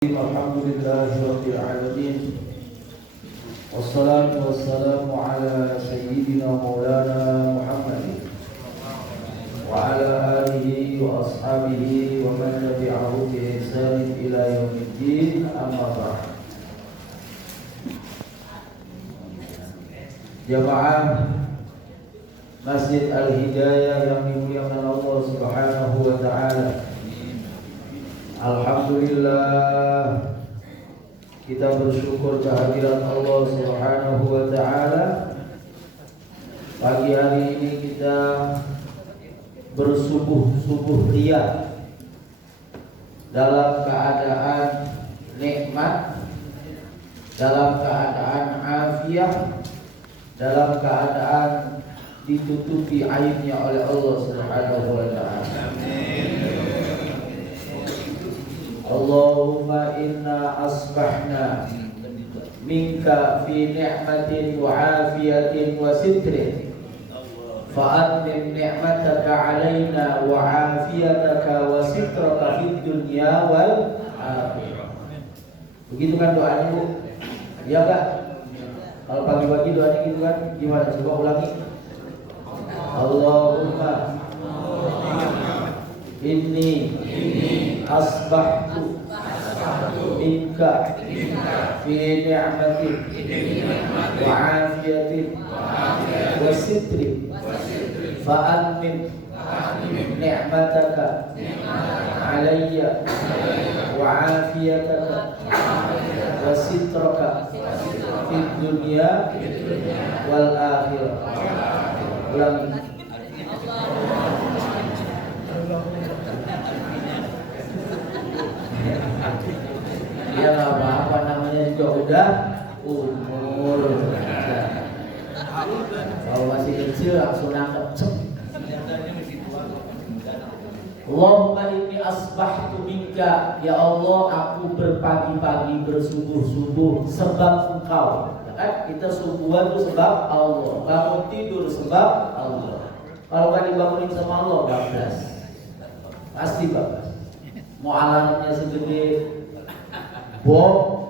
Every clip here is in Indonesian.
Alhamdulillahi Rabbil Alamin. Wassalatu wassalamu ala sayyidina maulana Muhammad wa ala alihi wa ashabihi wa man tabi'ahu bi ihsan ila yaumiddin, amma ba'd. Jamaah Masjid Al-Hidayah yang dimuliakan Allah Subhanahu wa ta'ala, alhamdulillah kita bersyukur kehadiran Allah Subhanahu wa ta'ala. Pagi hari ini kita bersubuh ria dalam keadaan nikmat, dalam keadaan afiah, dalam keadaan ditutupi aibnya oleh Allah Subhanahu wa ta'ala. Allahumma inna asbahna minka fi ni'matin wa afiyatin wa sitrin fa'atmim ni'mataka alaina wa afiyataka wa sitraka fid dunya wal akhirah. Begitu kan doanya, Bu? Iya enggak? Kalau pagi-pagi doanya gitu kan, gimana? Coba ulangi. Allahumma inni asbahtu minka fi ni'matin wa afiyatin wa sitrin fa'atmim ni'mataka alayya wa afiyataka wa sitraka fid dunya wal akhirah. Ulangi. Ya nggak apa-apa, namanya juga udah umur. Kalau masih kecil langsung nangkep cep. Allahumma inni asbahtu minka, ya Allah aku berpagi-pagi bersubuh sebab Engkau. Ya kan? Kita subuhan itu sebab Allah, bangun tidur sebab Allah. Kalau nggak dibangunin sama Allah, bablas. Pasti bablas. Mau alarmnya segede bom,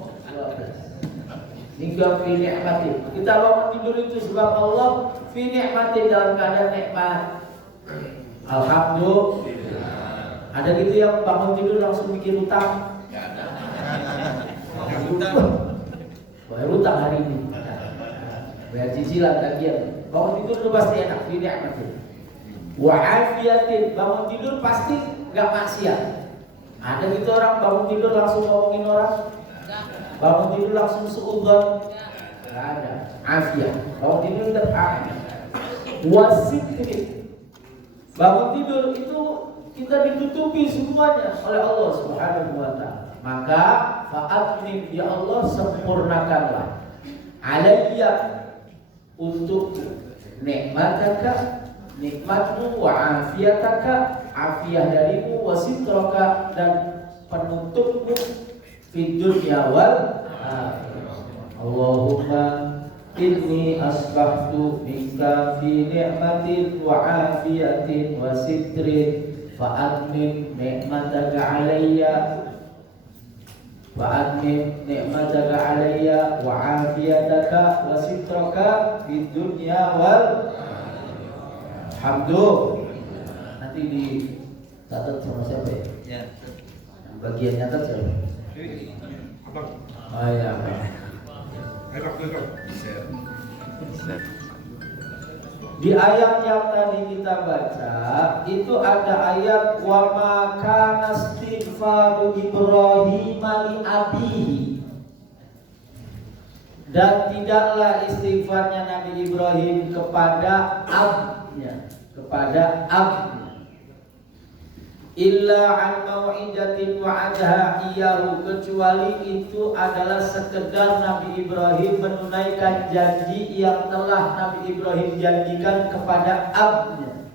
hingga fi ni'matin. Kita bangun tidur itu sebab Allah, fi ni'matin dalam keadaan nikmat. Alhamdulillah. Ada gitu yang bangun tidur langsung bikin utang? Enggak ada. Bayar utang hari ini. Bayar cicilan tagihan. Bangun tidur itu pasti enak, fi ni'matin. Wa afiyatin, bangun tidur pasti enggak maksiat. Ada gitu orang bangun tidur langsung ngomongin orang? Bangun tidur langsung suudzon? Enggak ada. Afiat. Bangun tidur terang. Wasitri. Bangun tidur itu kita ditutupi semuanya oleh Allah Subhanahu wa ta'ala. Maka fa'atmim, ya Allah sempurnakanlah alayya untuk nikmataka, nikmatmu, wa afiyataka, afiyah darimu, wa sitraka, dan penutupmu fid dunya wal akhirah. Allahumma inni asbahtu minka fi ni'matin wa afiyatin wa sitrin fa'atmim ni'mataka alayya wa afiyataka wa sitraka fid dunya wal akhirah. Alhamdulillah. Nanti dicatat sama siapa ya? Ya. Yang bagian nyatat siapa? Oh ya. Di ayat yang tadi kita baca itu ada ayat wa ma kana istighfaru Ibrahim li abihi, dan tidaklah istighfarnya Nabi Ibrahim kepada abnya, illa an mau'idatin wa'adaha iyahu, kecuali itu adalah sekedar Nabi Ibrahim menunaikan janji yang telah Nabi Ibrahim janjikan kepada abnya.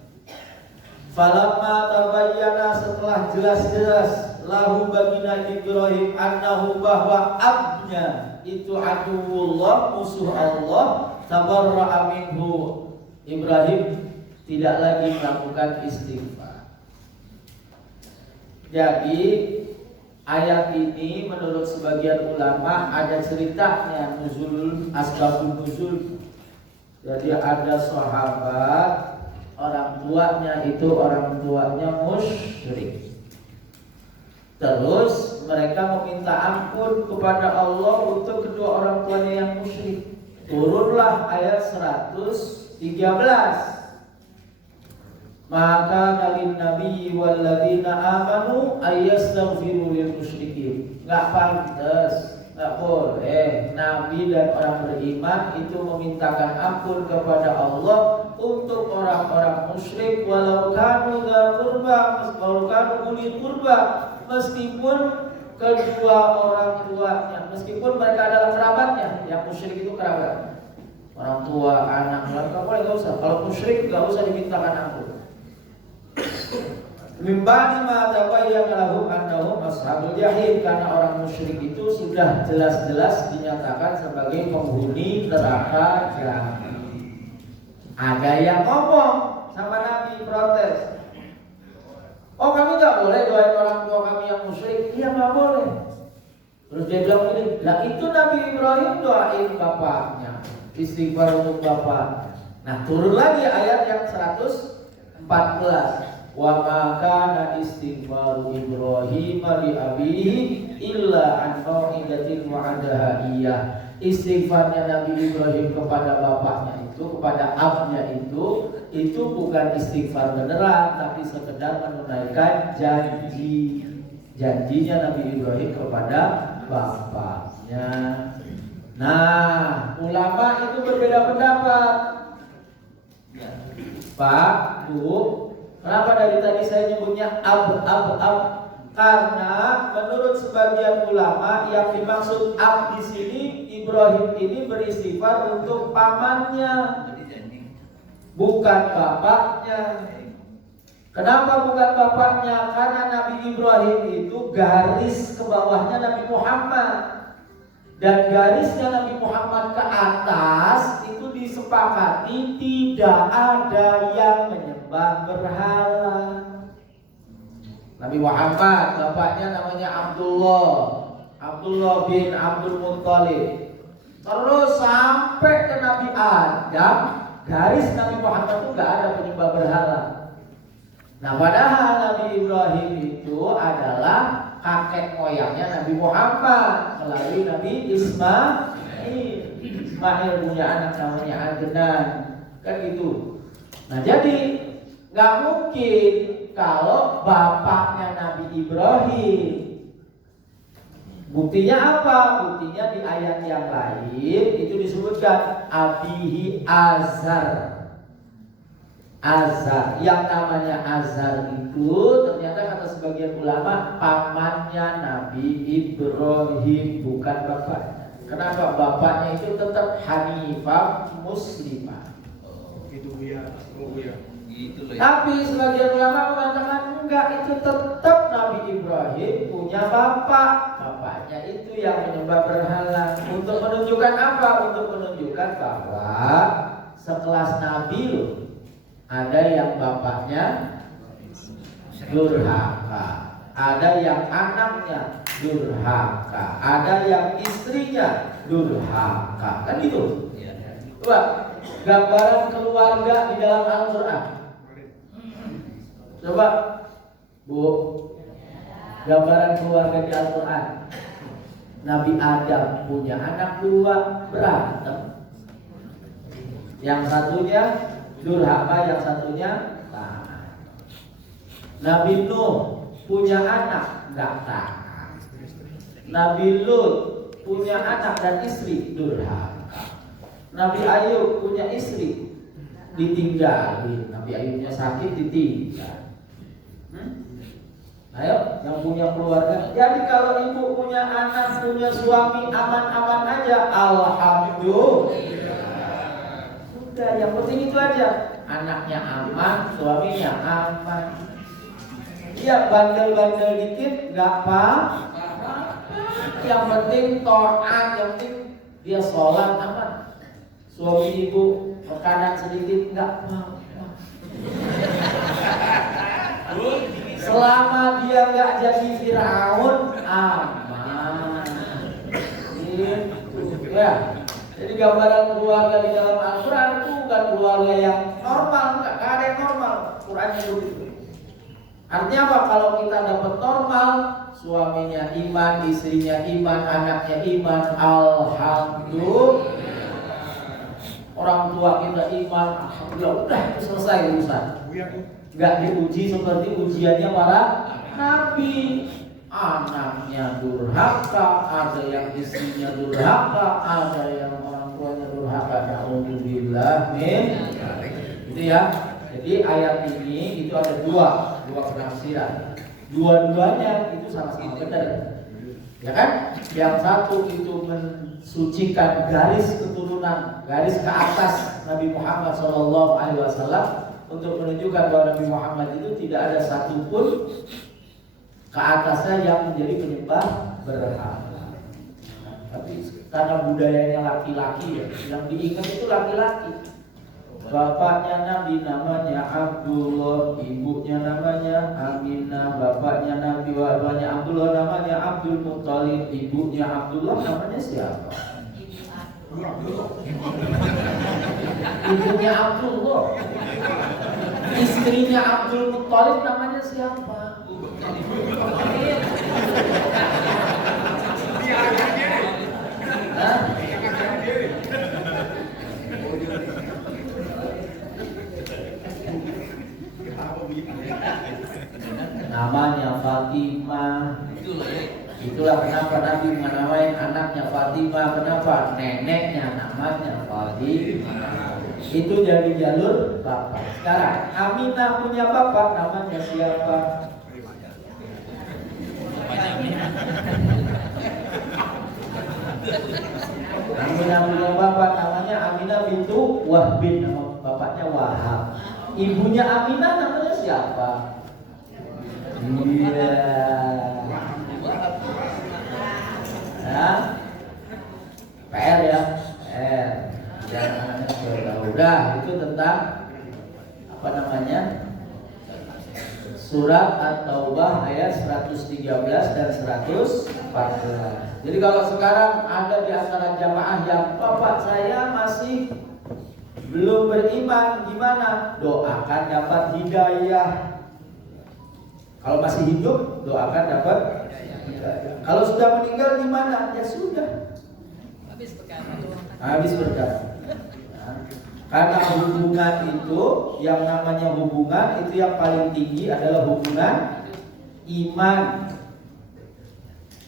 Falamma tabayyana, setelah jelas-jelas lahu bagi Nabi Ibrahim annahu, bahwa abnya itu aduwullah, musuh Allah, tabarra'a minhu, Ibrahim tidak lagi melakukan istighfar. Jadi ayat ini menurut sebagian ulama ada ceritanya nuzul, asbabun nuzul. Jadi ada sahabat, orang tuanya musyrik. Terus mereka meminta ampun kepada Allah untuk kedua orang tuanya yang musyrik. Turunlah ayat 113. Maka nalin nabi walladzina amanu ayyastaghfiru lil musyrikin. Enggak pantas, enggak boleh nabi dan orang beriman itu memintakan ampun kepada Allah untuk orang-orang musyrik walau kanu ulil qurba, meskipun kedua orang tuanya, meskipun mereka adalah kerabatnya. Yang musyrik itu kerabat, orang tua, anak, nggak boleh, nggak usah. Kalau musyrik nggak usah dimintakan ampun. Mimbani ma tabayyana lahum annahum ashabul jahim, karena orang musyrik itu sudah jelas-jelas dinyatakan sebagai penghuni neraka jahim. Ada yang ngomong sama Nabi, protes. Oh, kami nggak boleh doain orang tua kami yang musyrik? Iya, nggak boleh. Terus dia bilang ini, lah itu Nabi Ibrahim doain bapaknya, istighfar untuk bapaknya. Nah, turun lagi ayat yang 114. Wa ma kana istighfaru Ibrahim li abihi illa an mau'idatin wa'adaha iyyah. Istighfarnya Nabi Ibrahim kepada bapaknya itu, kepada abnya itu bukan istighfar beneran, tapi sekedar menunaikan janjinya Nabi Ibrahim kepada bapaknya. Nah, ulama itu berbeda pendapat. Pak, Bu, kenapa dari tadi saya nyebutnya ab? Karena menurut sebagian ulama yang dimaksud ab di sini, Ibrahim ini beristighfar untuk pamannya, bukan bapaknya. Kenapa bukan bapaknya? Karena Nabi Ibrahim itu garis ke bawahnya Nabi Muhammad, dan garisnya Nabi Muhammad ke atas itu disepakati tidak ada yang menyembah berhala. Nabi Muhammad, bapaknya namanya Abdullah bin Abdul Muttalib. Terus sampai ke Nabi Adam, garis Nabi Muhammad itu nggak ada penyembah berhala. Nah, padahal Nabi Ibrahim itu adalah kakek moyangnya Nabi Muhammad melalui Nabi Ismail. Ismail punya anak namanya Adnan, kan gitu. Nah, jadi nggak mungkin kalau bapaknya Nabi Ibrahim. Buktinya apa? Buktinya di ayat yang lain itu disebutkan abihi Azar. Yang namanya Azar itu ternyata kata sebagian ulama pamannya Nabi Ibrahim, bukan bapaknya. Kenapa? Bapaknya itu tetap Hanifah Muslimah. Itu ya. Tapi sebagian ulama mengatakan enggak, itu tetap Nabi Ibrahim punya bapak. Bapaknya itu yang menyembah berhala. Untuk menunjukkan apa? Untuk menunjukkan bahwa sekelas Nabi loh, ada yang bapaknya durhaka, ada yang anaknya durhaka, ada yang istrinya durhaka, kan gitu. Coba gambaran keluarga di dalam Al-Quran. Coba Bu, gambaran keluarga di Al-Quran. Nabi Adam punya anak dua, berantem. Yang satunya durhaka, yang satunya taat. Nabi Nuh punya anak, nggak taat. Nabi Lut punya anak dan istri, durhaka. Nabi Ayub punya istri, ditinggalin. Nabi Ayubnya sakit, ditinggal. Ayo, yang punya keluarga. Jadi kalau ibu punya anak, punya suami, aman-aman aja, alhamdulillah. Sudah, yang penting itu aja. Anaknya aman, suaminya aman. Iya, bandel-bandel dikit nggak apa-apa. Yang penting taat, yang penting dia sholat aman. Suami ibu makanan sedikit nggak apa-apa. Selama dia nggak jadi Firaun, aman. Gitu ya. Jadi gambaran keluarga di dalam Al-Quran itu bukan keluarga yang normal, nggak ada yang normal. Qurannya begitu. Artinya apa? Kalau kita dapat normal, suaminya iman, istrinya iman, anaknya iman, alhamdulillah. Orang tua kita iman, alhamdulillah, udah itu selesai urusan. Nggak diuji seperti ujiannya para nabi. Anaknya durhaka, ada yang istrinya durhaka, ada yang orang tuanya durhaka. Na'udzubillah min. Itu ya. Jadi ayat ini itu ada dua penafsiran. Dua-duanya itu sama-sama benar. Ya kan? Yang satu itu mensucikan garis keturunan, garis ke atas Nabi Muhammad SAW untuk menunjukkan bahwa Nabi Muhammad itu tidak ada satupun ke atasnya yang menjadi penyembah berhala. Tapi karena budayanya laki-laki ya, yang diingat itu laki-laki. Bapaknya Nabi namanya Abdullah, ibunya namanya Aminah, bapaknya Nabi bapaknya Abdullah namanya Abdul Muttalib, ibunya Abdullah namanya siapa? Ibunya Abdullah. Istrinya Abdul Muttalib namanya siapa? Namanya Fatimah. Itulah kenapa Nabi menamai anaknya Fatimah. Kenapa? Neneknya namanya Fatimah. Itu jadi jalur bapak. Sekarang Aminah punya bapak namanya siapa? Aminah punya bapak namanya Aminah bintu Wahbin, nama bapaknya Wahab. Ibunya Aminah namanya siapa? Iya. Ya. PR ya. PR. Jangan udah itu tentang apa namanya? Surat At-Taubah ayat 113 dan 114. Jadi kalau sekarang ada di antara jamaah yang bapak saya masih belum beriman, gimana? Doakan dapat hidayah. Kalau masih hidup, doakan dapat hidayah. Kalau sudah meninggal gimana? Ya sudah. Habis berkah. Karena hubungan itu, yang namanya hubungan itu yang paling tinggi adalah hubungan iman.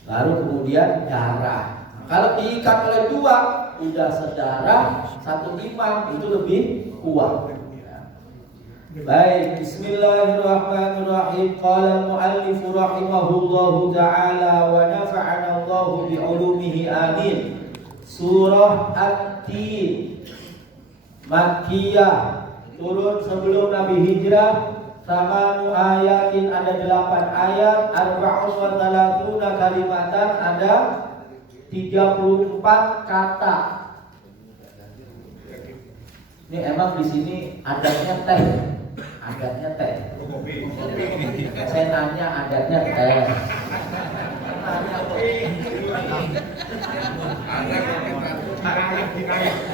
Baru kemudian darah. Kalau diikat oleh dua, udah sedarah, satu iman, itu lebih kuat. Baik, bismillahirrahmanirrahim. Qala al-muallif rahimahullahu ta'ala wa nafa'ana Allahu bi'ulumihi amin. Surah At-Tin Makkiyah, turun sebelum Nabi hijrah. Samanu ayatin, ada 8 ayat. Arba'un wa talatuna kalimatan, ada 34 kata. Ini emang di sini adatnya teh. Adatnya teh. Saya nanya adatnya teh.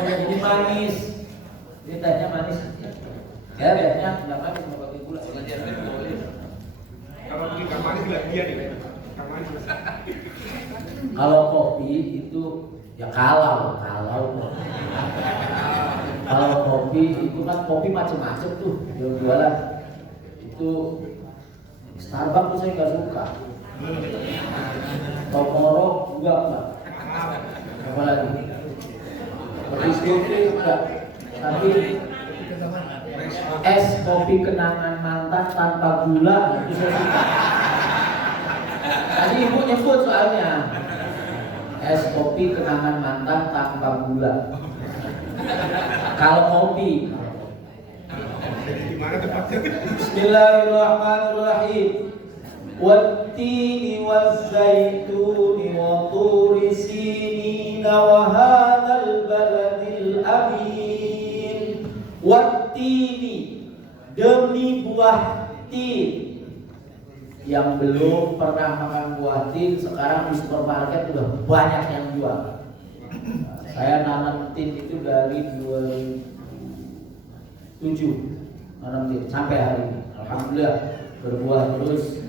Jadi manis. Ini tehnya manis. Ya tehnya nggak manis, mau pakai gula. Kalau kita manis nggak dia nih. Kalau kopi itu ya kalau kopi itu kan kopi macam-macam tuh jualan. Itu Starbucks tuh saya nggak suka. Tomoro juga enggak. Apa lagi? Kopi enggak. Tapi es kopi kenangan mantan tanpa gula itu saya suka. Tadi ibu nyebut soalnya es kopi kenangan mantan tanpa gula. Kalau kopi, Bismillahirrahmanirrahim. Wattini wazzaituni wa turi sinina wa hadzal baladil amin. Wattini, demi buah tin. yang belum pernah makan buah tin, sekarang di supermarket udah banyak yang jual. Saya nanam tin itu dari 2007 nanam tin sampai hari ini. Alhamdulillah berbuah terus.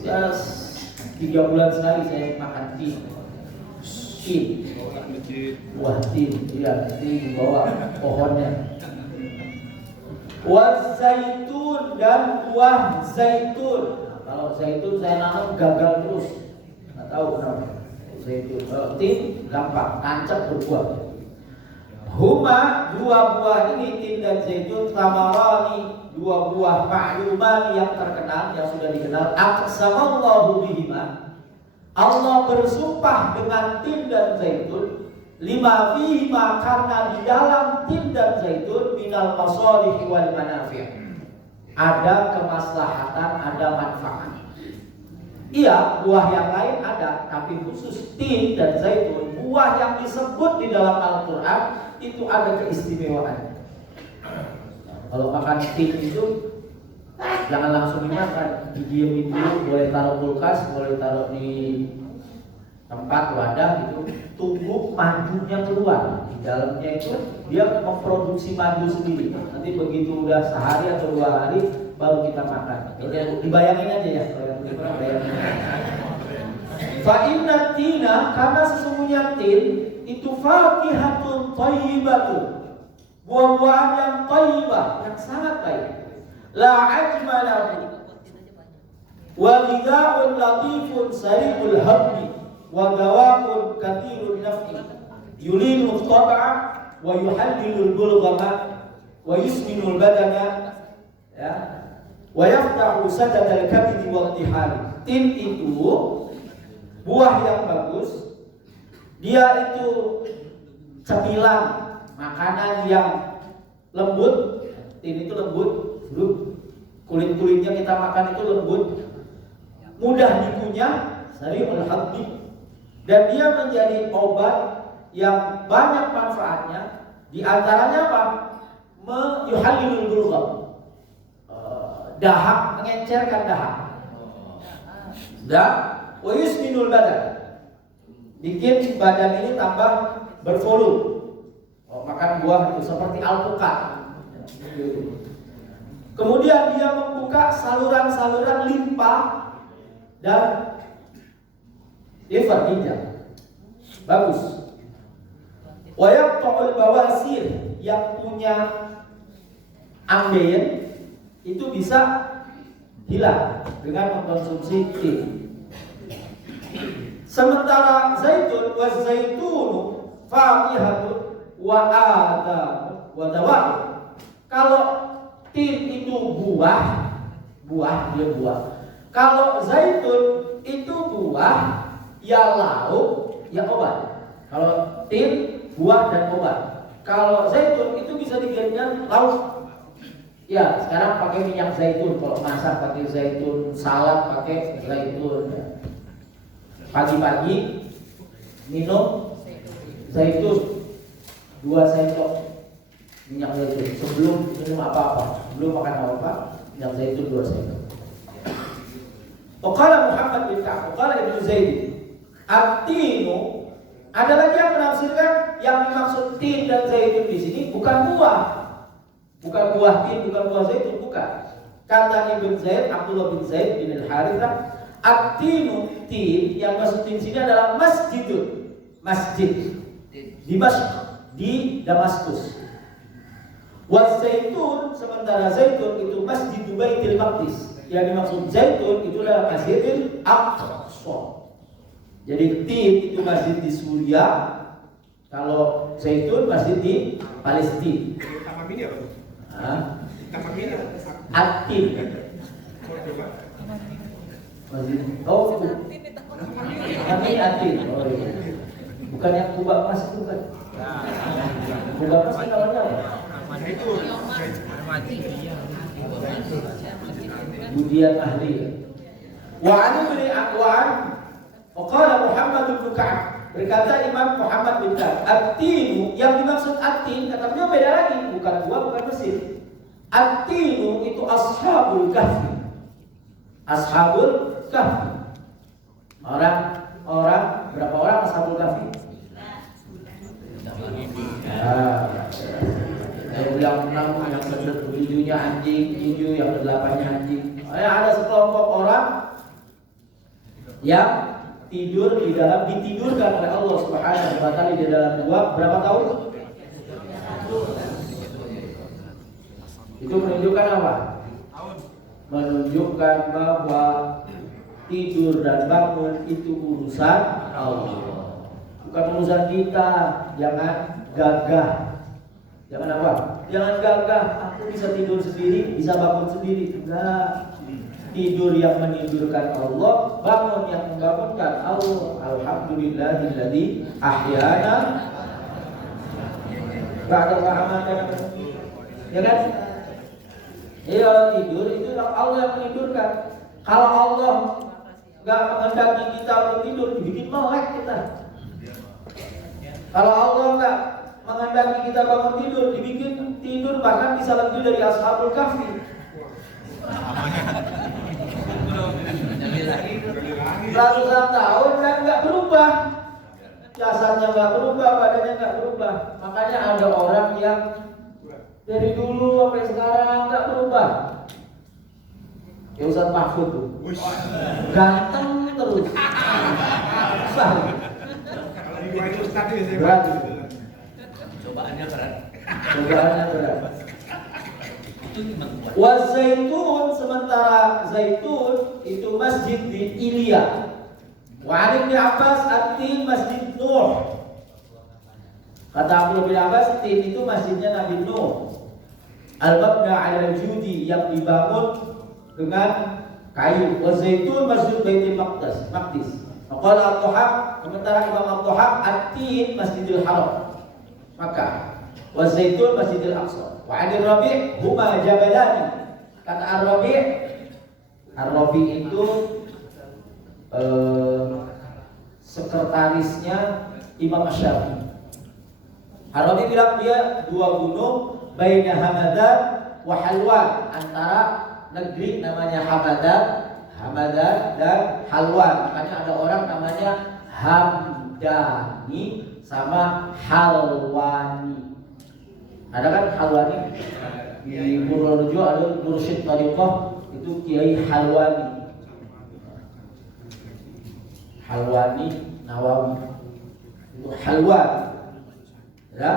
Ya 3 bulan sekali saya makan tin. Buah tin, iya, tin bawa pohonnya. Zaitun dan buah zaitun. Nah, kalau zaitun saya nanam gagal terus, nggak tahu kenapa. Zaitun, kalau tin gampang, tancap berbuah. Huma, dua buah ini tin dan zaitun, tamarani, dua buah ma'luman yang terkenal, yang sudah dikenal. Aqsamallahu bihima, Allah bersumpah dengan tin dan zaitun. Lima fihima, karena di dalam tin dan zaitun minal masalih wal manafi', ada kemaslahatan, ada manfaat. Iya, buah yang lain ada, tapi khusus tin dan zaitun, buah yang disebut di dalam Al-Quran itu ada keistimewaan. Kalau makan tin itu jangan langsung dimakan, didiemin dulu, boleh taruh kulkas, boleh taruh di tempat wadah gitu, tunggu madunya keluar. Di dalamnya itu dia memproduksi madu sendiri. Nanti begitu udah sehari atau 2 hari baru kita makan. Jadi dibayangin aja ya, kalau yang pernah bayangin. Fa inna tina, karena sesungguhnya tin itu fakihatun thayyibatun, buah-buahan yang thayyibah, yang sangat baik. La ajmalahu wa ghidha'un latifun sari'ul habbi wa dawamun kathirun naf'i yulinu tab'a wa yuhallilul bulghama wa yusminul badana, ya, wa yaftahu sadadal kabidi wal tihal. Tin itu buah yang bagus, dia itu cemilan, makanan yang lembut. Tin itu lembut, kulit-kulitnya kita makan itu lembut, mudah dikunyah, sari'ul habbi, dan dia menjadi obat yang banyak manfaatnya. Di antaranya apa? Yuhallilul bulgham, dahak, mengencerkan dahak. Dan wa yusminul badan, bikin badan ini tambah bervolume. Makan buah itu seperti alpukat. Kemudian dia membuka saluran-saluran limpa dan liver, ginjal. Bagus. Wa yaqta'ul bawasir, yang punya ambeien itu bisa hilang dengan mengkonsumsi tin. Sementara zaitun, wa zaitun faqihatun wa adam wa dawa. Kalau tin itu buah, dia buah. Kalau zaitun itu buah, ya lauk, ya obat. Kalau tin buah dan obat. Kalau zaitun itu bisa dijadikan lauk. Ya, sekarang pakai minyak zaitun. Kalau masak pakai zaitun, salad pakai zaitun. Pagi-pagi minum zaitun 2 sendok minyak zaitun sebelum minum apa-apa, sebelum makan apa-apa, minyak zaitun 2 sendok. Qala Muhammad bin Ka'ab, qala Ibnu Zaid, at-tinu, ada lagi yang menafsirkan yang dimaksud tin dan zaitun di sini bukan buah. Bukan buah tin, bukan buah zaitun, bukan. Kata Ibnu Zaid, Abdullah bin Zaid bin Al-Harithah, at-tinu, tin yang maksud tin sini adalah masjidun, masjid di Damaskus. Wa zaitun, sementara zaitun itu Masjid Baitul Maqdis. Yang dimaksud zaitun itu adalah Masjidil Aqsa. Jadi tin itu masjid di Suriah, kalau zaitun masjid di Palestina. Taman mini apa? Taman mini. Atin. Masjid. Oh, kami Atin. Oh iya. Bukan yang Kuba Mas itu kan? Kuba Mas itu namanya apa? Zaitun. Budian ahli. Wa an bin Aqwan, qala Muhammad bin Ka'ab, berkata Imam Muhammad bin Ka'ab, at-tinu, yang dimaksud at-tin kata beliau beda lagi, bukan buah, bukan mesin. At-tinu itu ashabul kahfi. Ashabul Kahfi. Orang berapa orang Ashabul Kahfi? Saya bilang 6, yang ke-7-nya anjing, 7, yang ke-8-nya anjing. Ada sekelompok orang yang ditidurkan oleh Allah Subhanahu wa taala di dalam gua berapa tahun? Itu menunjukkan apa? Menunjukkan bahwa tidur dan bangun itu urusan Allah, bukan urusan kita. Jangan gagah. Jangan apa? Jangan gagah. Aku bisa tidur sendiri, bisa bangun sendiri. Enggak. Tidur yang menidurkan Allah, bangun yang membangunkan Allah. Alhamdulillahilladzi ahyana ba'da ma amatana. Ya kan? Iya, tidur itu Allah yang menidurkan. Kalau Allah enggak menghendaki kita untuk tidur, dibikin melek kita. Kalau Allah enggak menghendaki kita bangun tidur, dibikin tidur bahkan bisa lebih dari Ashabul Kahfi. Ratusan tahun kan nggak berubah, jasadnya nggak berubah, badannya nggak berubah. Makanya ada orang yang dari dulu sampai sekarang nggak berubah. Ya Ustaz Mahfud tuh, ganteng terus. Susah. Berat. Cobaannya berat. Wazaitun, sementara zaitun itu masjid di Ilya. Wa Ibnu Abbas at-tin masjid Nuh. Kata Abdullah bin Abbas, tin itu masjidnya Nabi Nuh. Al-mabna 'ala al-judi, yang dibangun dengan kayu. Wazaitun masjid Baitul Maqdis. Maqala At-Tuhaq, sementara Imam At-Tuhaq at-tin Masjidil Haram Makkah. Wazaitun Masjidil Aqsa. Wa 'ala Rabi' huma jabalani. Kata Ar-Rabi' itu sekretarisnya Imam Asy-Syafi'i. Ar-Rabi' bilang dia dua gunung, baina Hamadan wa Halwan, antara negeri namanya Hamadan dan Halwan. Makanya ada orang namanya Hamdani sama Halwani. Ada kan Halwani? Di Purworejo ada Mursyid Thariqah, itu Kiai Halwani. Halwani Nawawi. Itu Halwan. Ya.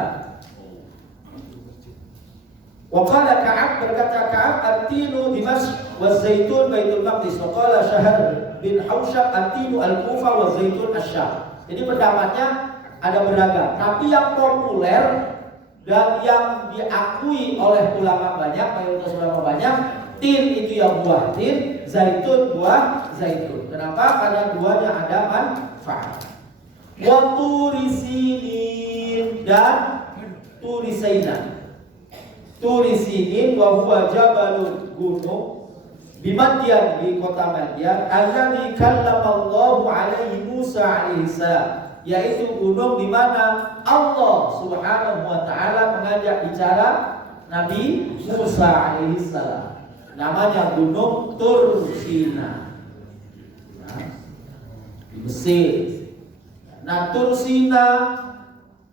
Waqala Ka'ab, berkata Ka'ab, at-tinu Dimashq wa zaitun Baitul Maqdis. Waqala Syahr bin Hausyab, at-tinu al-Kufa wa zaitun asy-Syam. Jadi pendapatnya ada beragam, tapi yang populer dan yang diakui oleh ulama banyak, mayoritas ulama banyak, tin itu yang buah tin, zaitun buah zaitun. Kenapa? Karena duanya ada manfaat. Wa turisinin dan turisaina. Turisinin wa huwa jabalun, gunung Bimadian, di kota Madian, alladzi kallamallahu alaihi Musa alaihi salam, yaitu gunung di mana Allah Subhanahu wa taala mengajak bicara Nabi Musa alaihi salam. Namanya Gunung Tursina. Di Mesir. Nah, Tursina,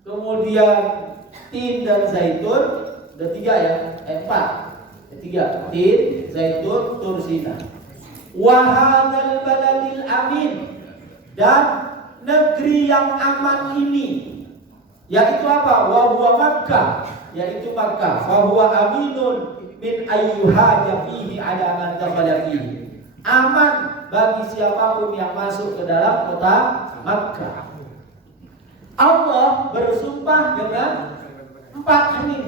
kemudian tin dan zaitun, ada 3 ya, 4. 3, tin, zaitun, Tursina. Wa hadzal baladil amin, dan negeri yang aman ini, yaitu apa? Wa huwa Makkah, yaitu Makkah. Fa huwa aminun min ayyuhaja fihi ala man dakhala fihi. Aman bagi siapapun yang masuk ke dalam kota Makkah. Allah bersumpah dengan 4 ini: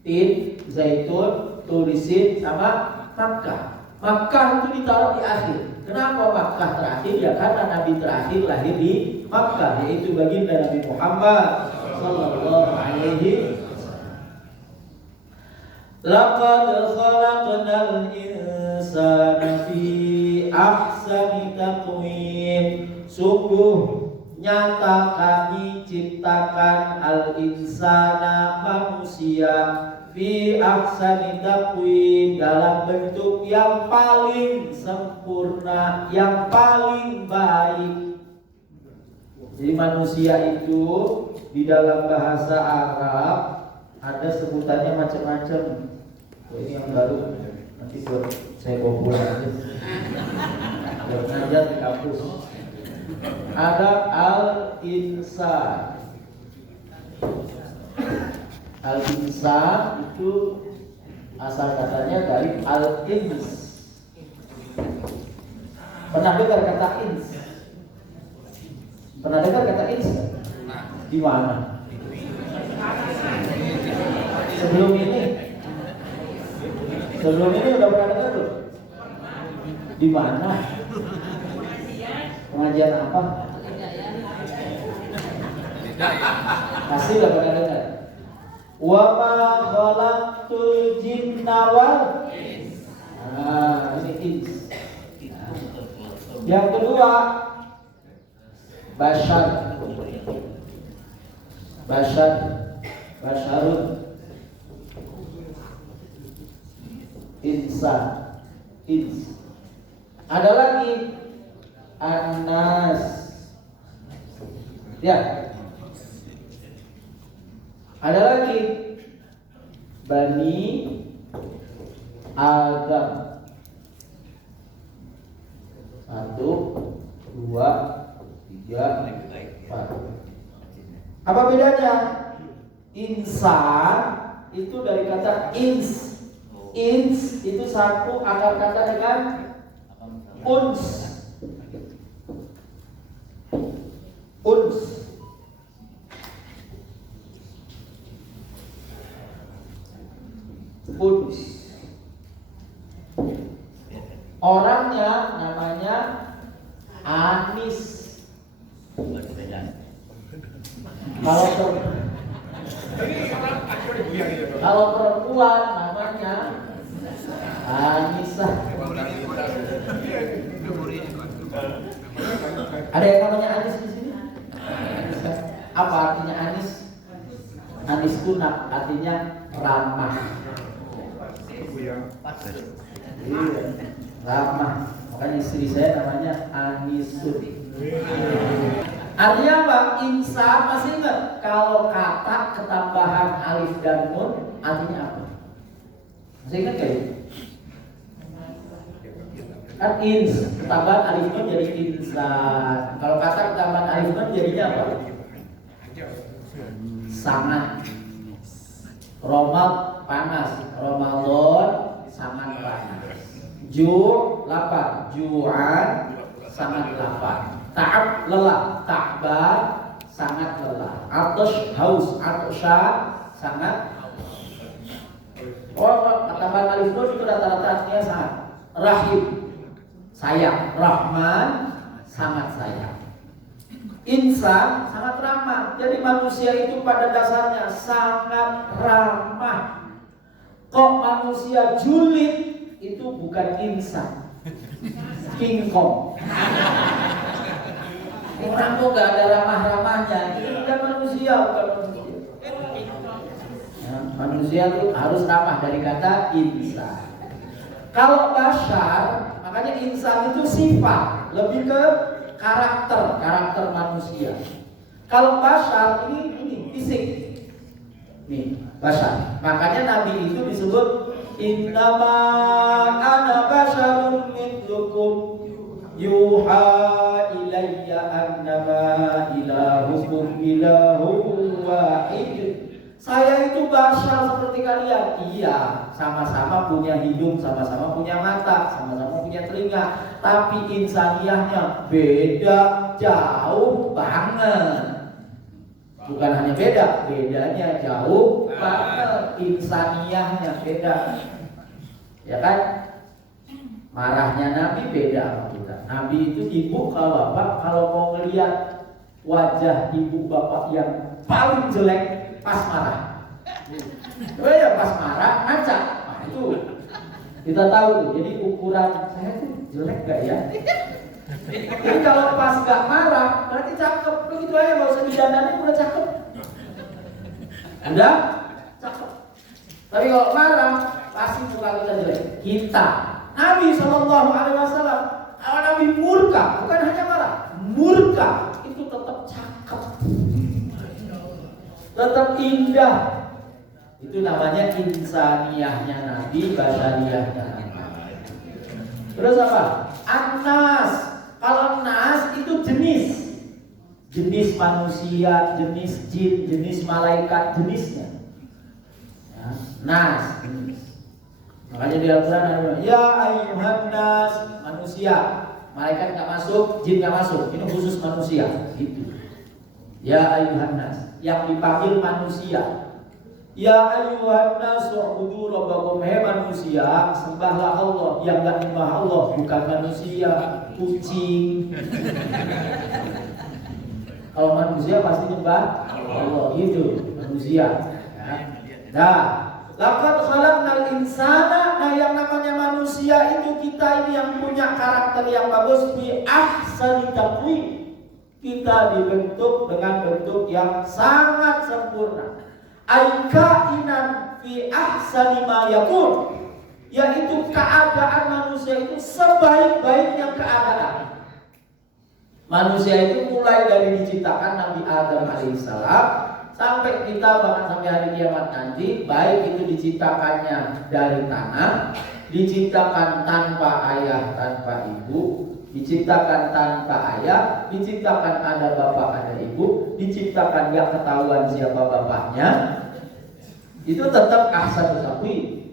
tin, zaitun, turisin, sama Makkah. Makkah itu ditaruh di akhir. Kenapa Makkah terakhir? Ya karena Nabi terakhir lahir di Makkah, yaitu baginda Nabi Muhammad sallallahu alaihi wasallam. Laqad khalaqnal insana fi ahsani taqwim. Sungguh nyata kami ciptakan al-insana manusia fi ahsani taqwim dalam bentuk yang paling sempurna, yang paling baik. Jadi manusia itu di dalam bahasa Arab ada sebutannya macam-macam. Ini yang baru, nanti buat saya bawa pulang aja. Buat ngajar di kampus. Ada al-insan. Al-insan itu asal katanya dari al-ins. Pernah dengar kata ins? Pernah dengar kata ins? Di mana? Sebelum ini udah pernah dengar belum? Di mana? Pengajian apa? Pasti udah pernah dengar. Wa ma khalaqtul jinna wal ins. Ini ins. Yang kedua, Basharun insan, ins. Ada lagi Anas. Ya. Ada lagi Bani Adam. 1, 2, 3, 4. Apa bedanya? Insan itu dari kata ins. Ins itu satu akar kata dengan uns. Uns. Uns. Orangnya namanya Anis. Kalau perempuan namanya Anissa. Ada yang namanya Anis di sini? Apa artinya Anis? Anis itu artinya ramah. Ramah. Makanya istri saya namanya Anisun. Artinya apa? Insan, masih ingat? Kalau kata ketambahan alif dan nun artinya apa? Masih ingat gak ya? Kan ins, ketambahan alif nun jadi insan. Kalau kata ketambahan alif nun jadinya apa? Sangat. Romad panas, Ramadan sangat panas. Ju' lapar, ju'an sangat lapar. Ta'ab lelah, ta'ban sangat lelah. Atash haus, atasha sangat. Tambahan alif nun itu rata-rata artinya sangat. Rahim sayang, Rahman sangat sayang. Insan sangat ramah. Jadi manusia itu pada dasarnya sangat ramah. Kok manusia julid itu bukan insan, King Kong. Orang tuh gak ada ramah-ramahnya. Itu bukan manusia, bukan manusia. Ya, manusia itu harus ramah dari kata insan. Kalau bashar, makanya insan itu sifat, lebih ke karakter manusia. Kalau bashar ini fisik. Nih, bashar. Makanya Nabi itu disebut innama ana basyarun mithlukum yuha ilayya annama ilahukum ilahun wahid. Saya itu bashar seperti kalian. Iya, sama-sama punya hidung, sama-sama punya mata, sama-sama punya telinga. Tapi insaniahnya beda jauh banget. Bukan hanya beda, bedanya jauh banget. Insaniahnya beda. Ya kan? Marahnya Nabi beda sama kita. Nabi itu ibu kalau bapak kalau mau ngelihat wajah ibu bapak yang paling jelek pas marah. Oh ya pas marah ngaca. Nah itu kita tahu. Jadi ukuran saya tuh jelek gak ya? Jadi kalau pas gak marah, berarti cakep. Begitu aja, gak usah didandanin, udah cakep. Udah cakep. Tapi kalau marah, pasti muka kita jelek. Kita, Nabi SAW, kalau Nabi murka, bukan hanya marah, murka, itu tetap cakep, tetap indah. Itu namanya insaniyahnya Nabi, basyariyahnya Nabi. Terus apa? An-nas. Kalau nas itu jenis manusia, jenis jin, jenis malaikat, jenisnya. Ya, nas. Makanya di Al-Quran ada ya ayyuhan nas, manusia. Malaikat nggak masuk, jin nggak masuk. Ini khusus manusia. Gitu. Ya ayyuhan nas, yang dipanggil manusia. Ya ayyuhan nas u'budu rabbakum, hai manusia, sembahlah Allah. Yang enggak menyembah Allah bukan manusia, kucing. Kalau manusia pasti nyembah Allah, gitu, manusia. Ya. Nah, laqad khalaqnal insana, nah yang namanya manusia itu kita ini yang punya karakter yang bagus, fi ahsani taqwim. Kita dibentuk dengan bentuk yang sangat sempurna. Aikainan fi ahsani ma yakun, yaitu keadaan manusia itu sebaik-baiknya keadaan. Manusia itu mulai dari diciptakan Nabi Adam alaihissalam sampai kita bahkan sampai hari kiamat nanti, baik itu diciptakannya dari tanah, diciptakan tanpa ayah tanpa ibu, diciptakan tanpa ayah, diciptakan ada bapak ada ibu, diciptakan gak ketahuan siapa bapaknya, itu tetap ahsanul taqwim,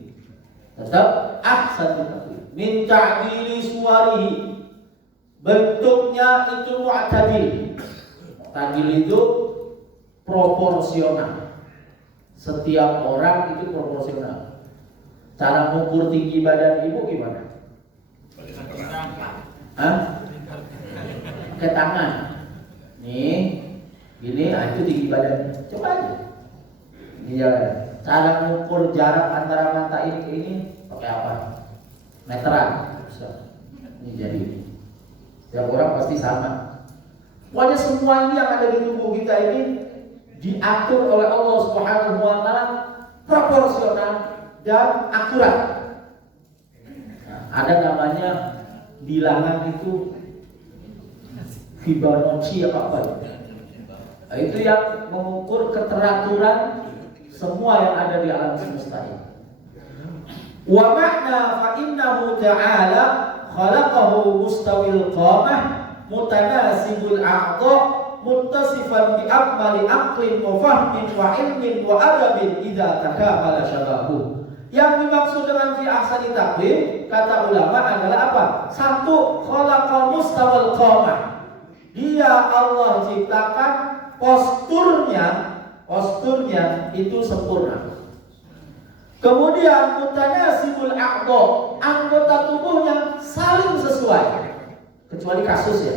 tetap ahsanul taqwim. Min ta'dili suwarihi, bentuknya itu mu'tadil. Mu'tadil itu proporsional. Setiap orang itu proporsional. Cara mengukur tinggi badan ibu gimana? Hah? Pakai tangan. Nih, gini, itu tinggi badan. Coba aja. Ini jalan. Cara mengukur jarak antara mata ini pakai apa? Meteran. Bisa. Ini jadi. Setiap orang pasti sama. Pokoknya semua ini yang ada di tubuh kita ini diatur oleh Allah Subhanahu wa taala proporsional dan akurat. Nah, ada namanya bilangan itu Fibonacci apa? Nah, itu yang mengukur keteraturan semua yang ada di alam semesta ini. Wa ma'na fa innahu ta'ala khalaqahu mustawil qamah mutanasibul a'dha muttasifan bi akmali aqlin wa fahmin wa ilmin wa adabin idza takamala syabahu. Yang dimaksud dengan fi ahsani taqwim kata ulama adalah apa? Satu, khalaqa mustawil qamah. Dia Allah ciptakan posturnya itu sempurna. Kemudian mutanasibul a'dha, anggota tubuhnya saling sesuai. Kecuali kasus ya.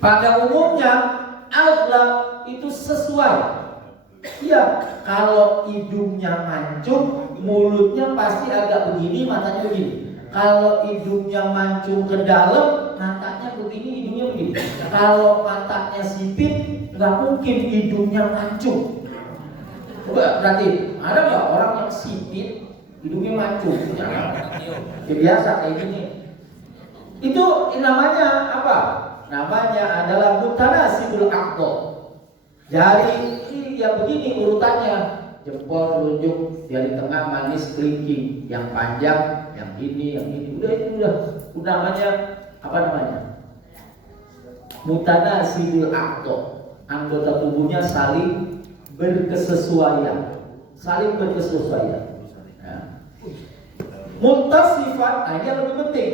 Pada umumnya al-akhlak itu sesuai. Iya, kalau hidungnya mancung, mulutnya pasti agak begini, matanya begini. Kalau hidungnya mancung ke dalam, matanya begini, hidungnya begini. Kalau matanya sipit, nggak mungkin hidungnya mancung. Coba berarti ada nggak orang yang sipit, hidungnya mancung? Ya, biasa kayak gini. Itu namanya apa? Namanya adalah mutanasibul aqdha. Jari yang begini urutannya, jempol, telunjuk, jari tengah, manis, kelingking, yang panjang, yang ini. Udah itu udah namanya apa namanya? Mutanasibul aqdha. Anggota tubuhnya saling berkesesuaian. Ya. Muttasifan, ini yang lebih penting.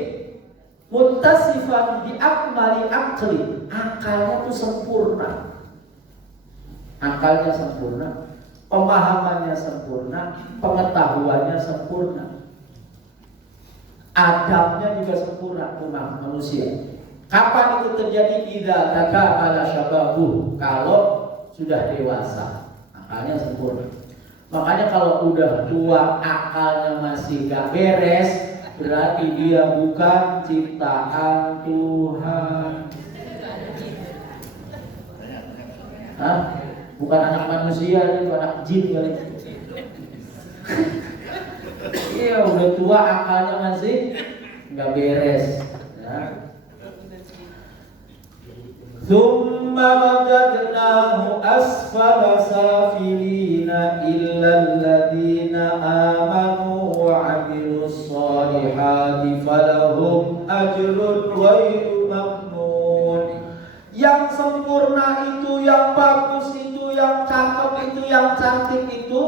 Muttasifan bi akmali aqli, akalnya itu sempurna. Akalnya sempurna, pemahamannya sempurna, pengetahuannya sempurna. Adabnya juga sempurna rumah manusia. Kapan itu terjadi? Idza takamala syabahu, kalau sudah dewasa, akalnya sempurna. Makanya kalau udah tua akalnya masih gak beres, berarti dia bukan ciptaan Tuhan. Hah? Bukan anak manusia, itu anak jin kali. Iya, udah tua akalnya masih nggak beres. Ya. Thumma radadnahu asfala safilina illa alladhina amanu wa 'amilus solihati falahum ajrun ghairu mamnun. Yang sempurna itu, yang bagus itu, yang cakep itu, yang cantik itu,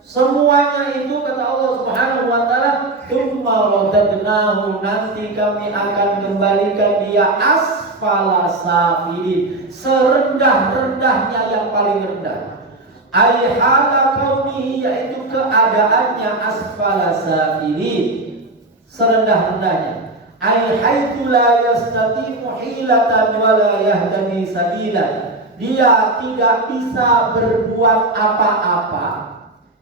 semuanya itu kata Allah Subhanahu wa taala, tsumma radadnahu, nanti kami akan kembalikan dia asfala safilin, serendah-rendahnya yang paling rendah. Ai hala kaunihi, yaitu keadaannya asfala safilin, serendah-rendahnya. Ai haitsu la yastati'u hilatan wa la yahtadi sabilan. Dia tidak bisa berbuat apa-apa.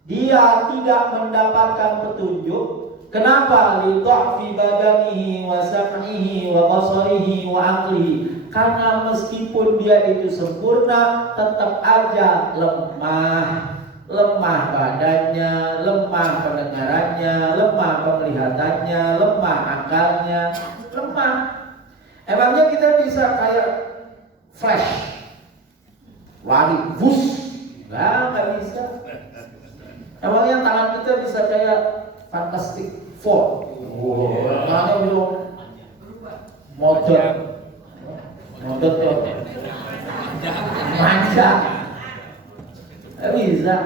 Dia tidak mendapatkan petunjuk. Kenapa? Li dha'fi badanihi wa sam'ihi wa basarihi wa aqlihi. Karena meskipun dia itu sempurna, tetap aja lemah. Lemah badannya, lemah pendengarannya, lemah penglihatannya, lemah akalnya, lemah. Emangnya kita bisa kayak flash, lari, bus? Nggak bisa. Emangnya tangan kita bisa kayak Fantastic Four? Tangannya belum modern tuh, manja. Gak bisa.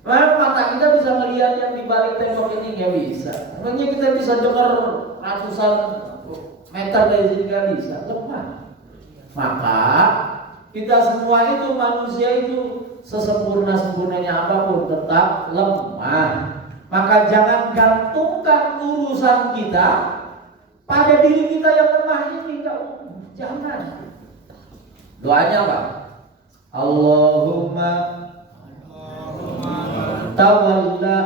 Mata kita bisa melihat yang di balik tembok ini, gak bisa. Emangnya kita bisa dengar ratusan meter dari sini, gak bisa. Lemah. Maka kita semua itu, manusia itu, sesempurna-sempurnanya apapun tetap lemah. Maka jangan gantungkan urusan kita pada diri kita yang lemah ini. Jangan. Doanya apa? Allahumma tawalla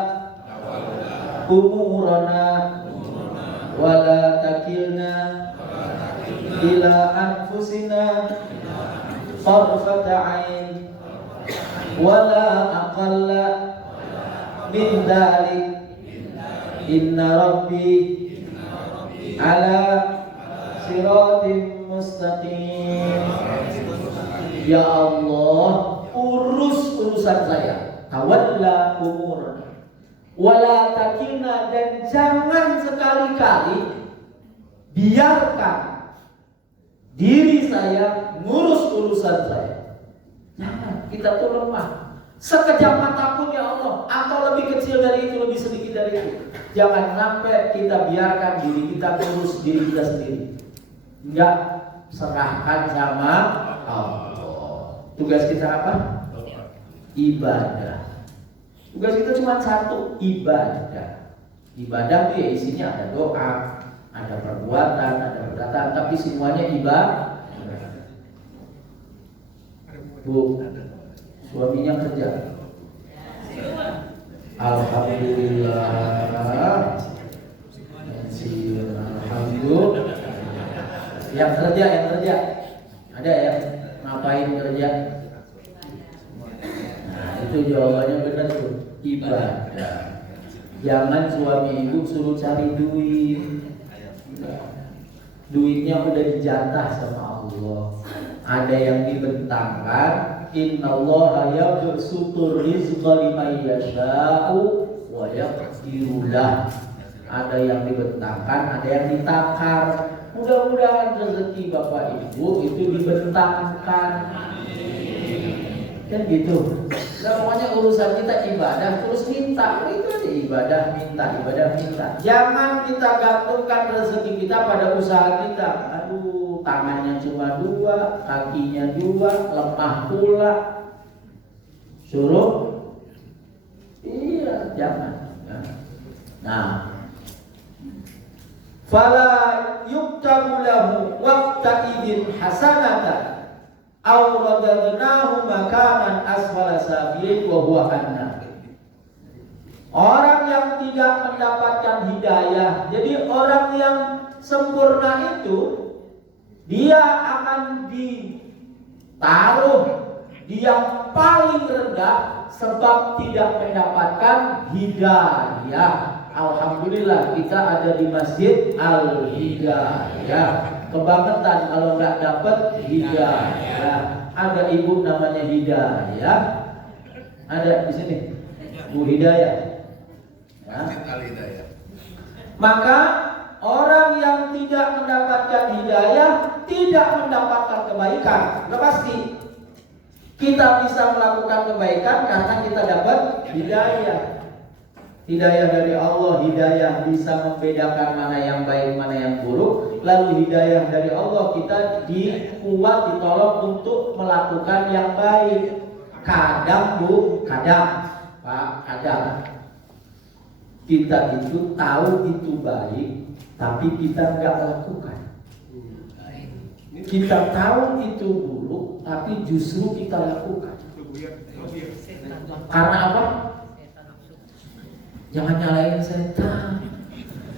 umurana wala takilna ila anfusina tarfata ain wala aqalla min dhalik inna rabbi ala siratim mustaqim. Ya Allah, urus urusan saya, tawalla umur wala takilna, dan jangan sekali-kali biarkan diri saya ngurus urusan saya. Jangan, kita tuh lemah. Sekejap mata pun ya Allah, atau lebih kecil dari itu, lebih sedikit dari itu. Jangan sampai kita biarkan diri kita ngurus diri kita sendiri. Enggak, serahkan sama Allah. Tugas kita apa? Ibadah. Tugas kita cuma satu, ibadah. Ibadah itu ya isinya ada doa, ada perbuatan, ada perkataan, tapi semuanya ibadah. Bu, suaminya kerja. Alhamdulillah. Alhamdulillah. Yang kerja. Ada ya? Ngapain kerja? Nah, itu jawabannya benar tuh, ibadah. Jangan suami ibu suruh cari duit. Duitnya udah dijatah sama Allah. Ada yang dibentangkan, innallaha yabsutur rizqa liman yasha'u wa yaqdiru lah. Ada yang dibentangkan, ada yang ditakar. Mudah-mudahan rezeki Bapak Ibu itu dibentangkan. Kan gitu. Nah, pokoknya urusan kita ibadah terus minta. Itu aja, ibadah minta. Jangan kita gantungkan rezeki kita pada usaha kita. Aduh, tangannya cuma 2, kakinya 2, lemah pula. Suruh? Iya, jangan. Nah, fala yuktabu lahu waqta idin hasanatan aw radadnahu makanan asfala safilin wa huwa anna. Orang yang tidak mendapatkan hidayah, jadi orang yang sempurna itu dia akan ditaruh di yang paling rendah sebab tidak mendapatkan hidayah. Alhamdulillah kita ada di Masjid Al-Hidayah. Kebangetan kalau nggak dapat hidayah. Ada ibu namanya Hidayah. Ada di sini Bu Hidayah. Ya. Maka orang yang tidak mendapatkan hidayah tidak mendapatkan kebaikan. Sudah pasti. Kita bisa melakukan kebaikan karena kita dapat hidayah. Hidayah dari Allah, hidayah bisa membedakan mana yang baik, mana yang buruk. Lalu hidayah dari Allah kita dikuat, ditolong untuk melakukan yang baik. Kadang Bu, kadang Pak, kadang kita itu tahu itu baik, tapi kita nggak lakukan. Kita tahu itu buruk, tapi justru kita lakukan. Karena apa? Jangan nyalain setan.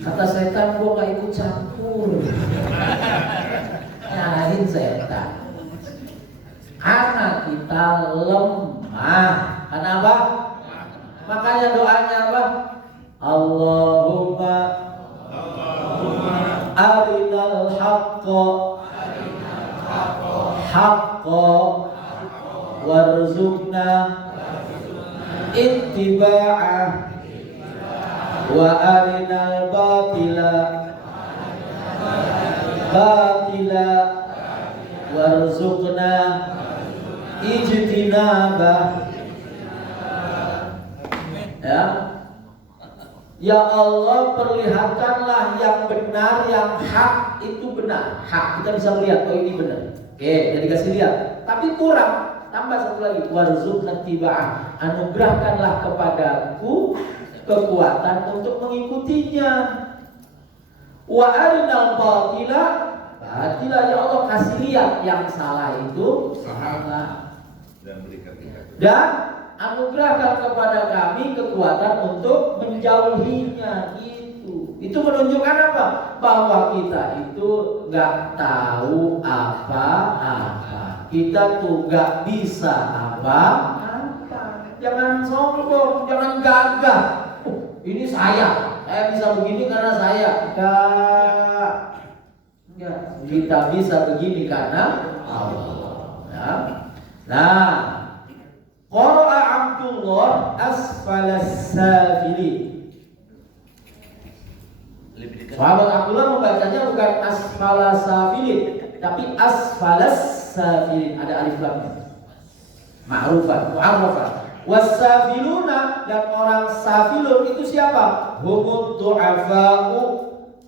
Kata setan, gua nggak ikut campur. Nyalain setan. Karena kita lemah. Kenapa? Makanya doanya apa? Allahumma arinal haqqa haqqa warzuqna ittiba'ah wa arinal batila batila warzuqna ijtinabah. Ya Allah, perlihatkanlah yang benar, yang hak itu benar. Hak, kita bisa melihat, oh ini benar. Oke, jadi kasih lihat. Tapi kurang, tambah satu lagi. Warzuqna tiba'ah, anugerahkanlah kepadaku kekuatan untuk mengikutinya. Wa arinal batila batila, ya Allah kasih lihat yang salah itu salah. Dan anugerahkan kepada kami kekuatan untuk menjauhinya. Itu menunjukkan apa? Bahwa kita itu nggak tahu apa-apa. Kita tuh nggak bisa apa-apa. Jangan sombong, jangan gagah. Ini saya bisa begini karena saya. Enggak. Kita bisa begini karena Allah. Ya. Nah, qara'a Abdullah asfalas safili. Sahabat Abdullah membacanya bukan asfalas safili, tapi asfalas safili. Ada alif lamnya. Ma'rufan, mu'arrafan. Was-safiluna, dan orang safilun itu siapa? Humud du'afa'u,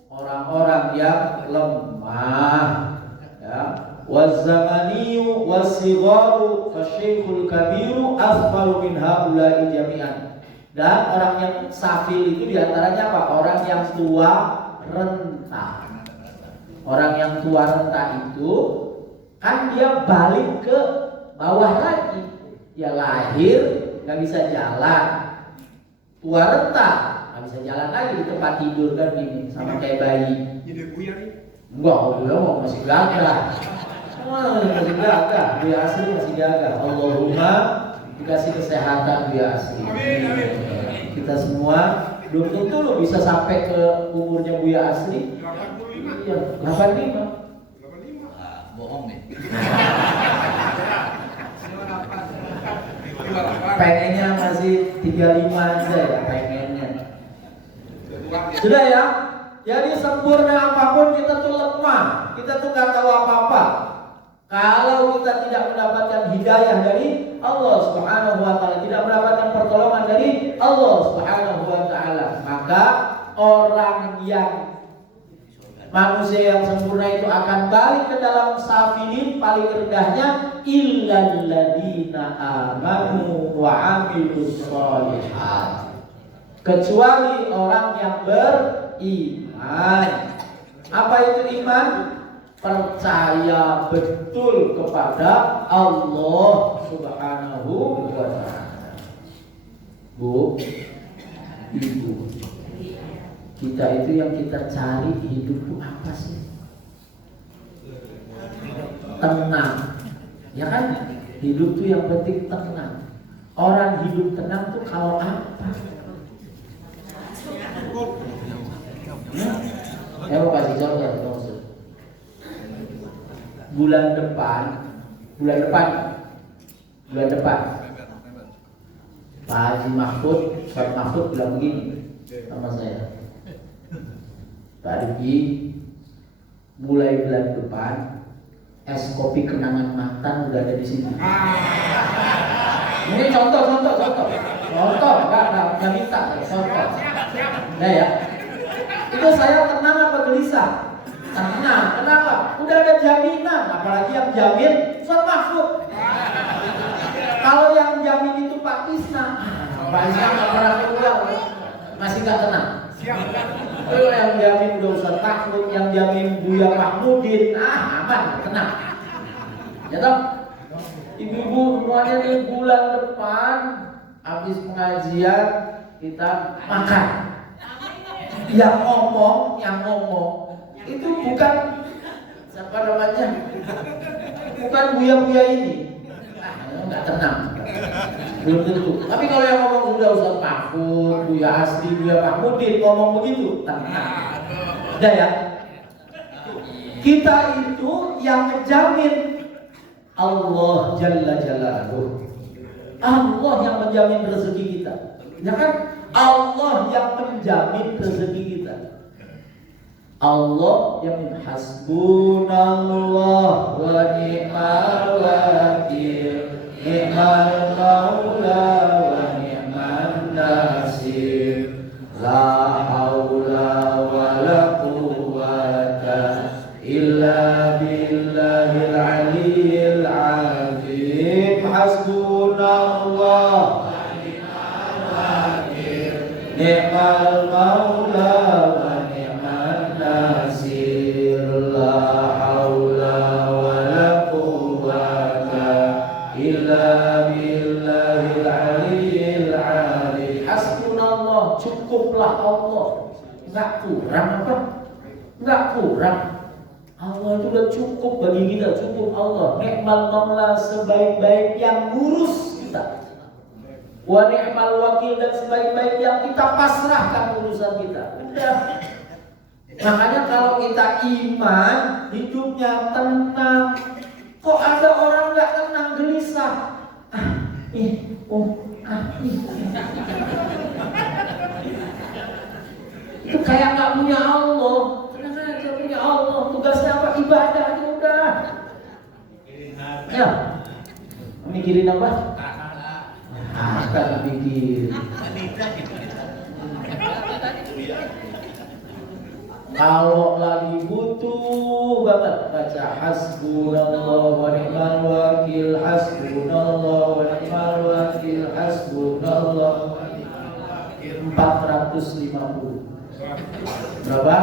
orang-orang yang lemah. Ya. Waz-zamaniyu was-sigharu fasyaikhul kabiru asfalu min haula'i jami'an. Dan orang yang safil itu diantaranya apa? Orang yang tua renta. Orang yang tua renta itu kan dia balik ke bawah lagi. Dia lahir nggak bisa jalan, tua renta nggak bisa jalan lagi di tempat tidur kan gini, sama kayak bayi. Jadi Buya nih? Enggak, Buya masih gagah. Masih gagah, Buya asli masih gagah. Allahumma dikasih kesehatan Buya asli. Amin. Kita semua belum tentu lo bisa sampai ke umurnya Buya asli. 85. Iya, 85. Bohong nih. Pengennya masih 35 aja ya, pengennya. Sudah ya. Jadi sempurna apapun kita tuh lemah, kita tuh nggak tahu apa-apa. Kalau kita tidak mendapatkan hidayah dari Allah Subhanahu wa taala, tidak mendapatkan pertolongan dari Allah Subhanahu wa taala, maka orang yang manusia yang sempurna itu akan balik ke dalam safilin, paling rendahnya illal ladina amanu wa amilus sholihat, kecuali orang yang beriman. Apa itu iman? Percaya betul kepada Allah Subhanahu wa taala. Bu, Ibu. Kita itu yang kita cari hidup itu apa sih? Tenang. Ya kan? Hidup tuh yang penting tenang. Orang hidup tenang tuh kalau apa? Saya mau kasih contoh. Bulan depan Pak Haji Mahfud, Ustaz Mahfud bilang begini sama saya, Pak Haji, mulai bulan depan es kopi kenangan mantan udah ada di sini. Ini contoh, nggak minta, contoh. Ya. Itu saya tenang apa gelisah? Tenang, kenapa? Udah ada jaminan, apalagi yang jamin Ustaz Mahfud. Kalau yang jamin itu Pak Tisna, Pak Tisna nggak pernah keluar, masih nggak tenang. Kalau yang jamin udah Ustaz Mahfud, yang jamin Buya Mahmudin, aman, tenang. Ya toh? Ibu-ibu semuanya nih bulan depan habis pengajian kita makan. Yang ngomong itu bukan siapa namanya, bukan Buya ini. Nggak tenang, belum tentu. Tapi kalau yang ngomong udah Ustaz Mahfud, Buya Asli, Buya Mahmudin ngomong begitu, tenang. Udah ya. Kita itu yang menjamin Allah Jalla Jalaluhu. Allah yang menjamin rezeki kita. Ya kan? Allah yang menjamin rezeki kita. Allah yang hasbunallah wa ni'mal wakil, ni'mal maula wa ni'man nasir, la haula wa la quwwata illa billahil aliyyil azim. Hasbunallah wa ni'mal wakil, ni'mal maula wa ni'man nasir, la haula wa la quwwata illa billahil aliyyil azim. Hasbunallah, cukuplah Allah. Enggak kurang apa? Enggak kurang. Allah itu udah cukup bagi kita, cukup Allah. Ni'mal maula, sebaik-baik yang ngurus kita. Wa ni'mal wakil, dan sebaik-baik yang kita pasrahkan urusan kita. Udah. Makanya kalau kita iman, hidupnya tenang. Kok ada orang nggak tenang, gelisah? Itu kayak nggak punya Allah. Tenang aja, punya Allah. Tugasnya apa? Ibadah aja udah. Ya. Mikirin apa? Akan mikir. Kalau lagi butuh banget baca hasbunallah wa ni'mal wakil, hasbunallah wa ni'mal wakil, hasbunallah wa ni'mal wakil. 450. Berapa?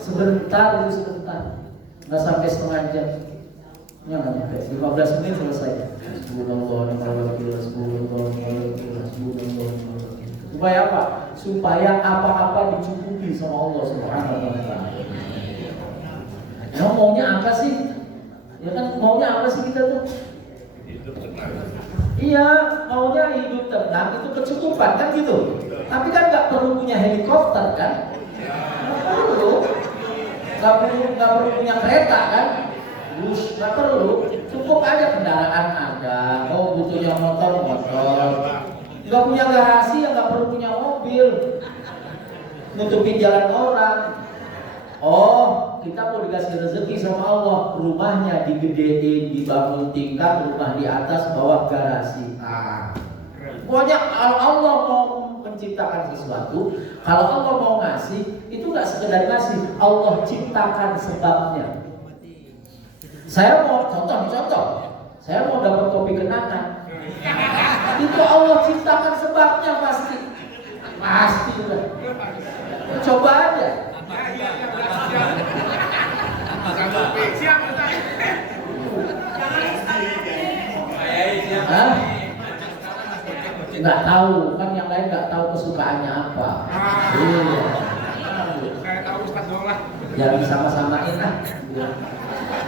Sebentar, nggak sampai setengah jam. Nggak sampai 15 menit selesai. Hasbunallah wa ni'mal wakil, hasbunallah wa ni'mal wakil, hasbunallah wa ni'mal wakil. Supaya apa? Supaya apa-apa dicukupi sama Allah Subhanahu wa ta'ala. Emang maunya apa sih? Ya kan, maunya apa sih kita tuh? Hidup tenang. Iya, maunya hidup tenang, itu kecukupan kan gitu. Tapi kan nggak perlu punya helikopter kan? Nggak perlu punya kereta kan? Bus nggak perlu, cukup aja kendaraan ada. Oh butuhnya motor. Nggak punya garasi ya nggak perlu punya mobil, nutupin jalan orang. Oh, kita mau dikasih rezeki sama Allah, rumahnya digedein, dibangun tingkat, rumah di atas, bawah garasi. Pokoknya kalau Allah mau menciptakan sesuatu, kalau Allah mau ngasih, itu nggak sekedar ngasih, Allah ciptakan sebabnya. Saya mau contoh, saya mau dapat kopi kenangan. Itu Allah ciptakan sebabnya pasti udah. Coba aja. Nggak tahu kan, yang lain nggak tahu kesukaannya apa. Ah. Iya. Saya tahu Ustaz doang lah. Jangan sama-samain lah.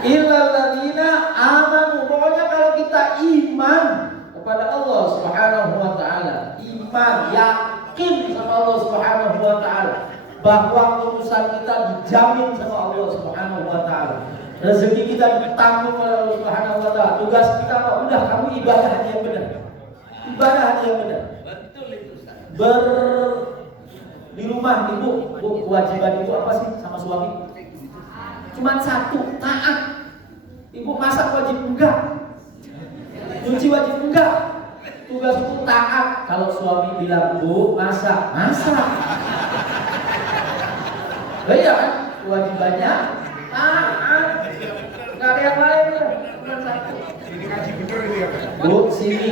Illal ladzina amanu. Pokoknya kalau kita iman kepada Allah Subhanahu wa taala, iman yakin sama Allah Subhanahu wa taala bahwa urusan kita dijamin sama Allah Subhanahu wa taala. Rezeki kita ditanggung oleh Allah Subhanahu wa taala. Tugas kita apa? Udah, kamu ibadah aja yang benar. Ibadah aja yang benar. Betul itu Ustaz. Di rumah ibu, kewajiban ibu apa sih sama suami? Cuma satu, taat. Ibu masak wajib enggak? Cuci wajib enggak? Tugasku taat. Kalau suami bilang, "Bu, masak." Masak. Iya kan? Kewajibannya taat. Enggak ada yang lain ya. Cuma satu. Ini ngaji bener ini ya. Bu, sini.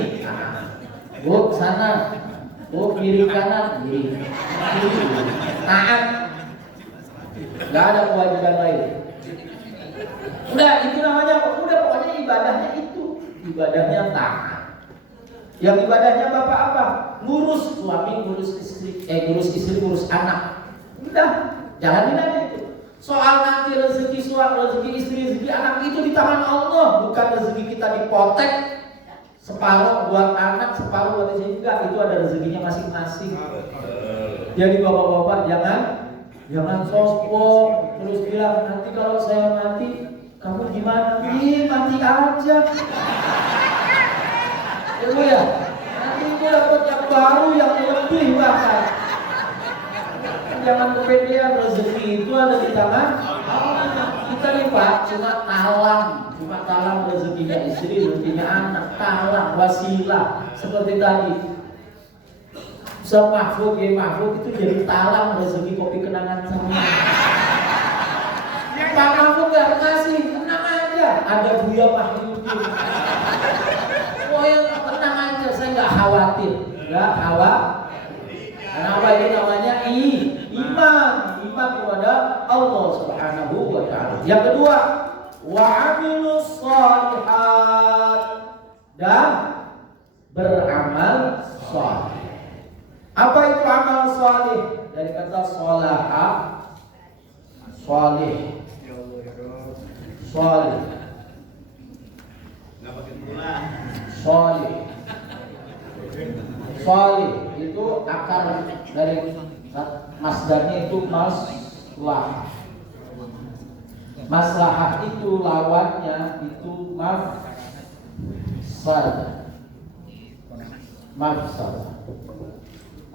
Bu, sana. Bu, kiri kanan, kiri. Taat. Enggak ada kewajiban lain. Udah, itu namanya apa? Udah, pokoknya ibadahnya itu. Ibadahnya taat. Yang ibadahnya bapak apa? Ngurus suami, ngurus istri, ngurus anak. Udah, jalanin aja itu. Soal nanti rezeki suami, rezeki istri, rezeki anak itu di tangan Allah. Bukan rezeki kita dipotek. Separuh buat anak, separuh buat istri. Enggak, itu ada rezekinya masing-masing. Jadi bapak-bapak jangan sombong terus bilang, nanti kalau saya mati kamu gimana? Ih, mati aja. Ibu ya, nanti ibu dapat yang baru yang lebih bahkan. Jangan kepedean, rezeki itu ada di tangan Allah. Kita nih Pak, cuma talang rezekinya istri, rezekinya anak, talang, wasilah. Seperti tadi, Mahfud itu jadi talang rezeki kopi kenangan saya. Pak Mahfud gak ngasih, tenang aja. Ada Buya Mahyudin. Oh yang tenang aja, saya gak khawatir. Kenapa itu namanya iman kepada Allah Subhanahu wa taala. Yang kedua, wa amilus shalihat, dan beramal shalih. Apa itu amal shalih? Dari kata sholaha, shalih. Shalih. Shalih itu akar dari masdarnya itu maslahah. Maslahah itu lawannya itu mafsadah.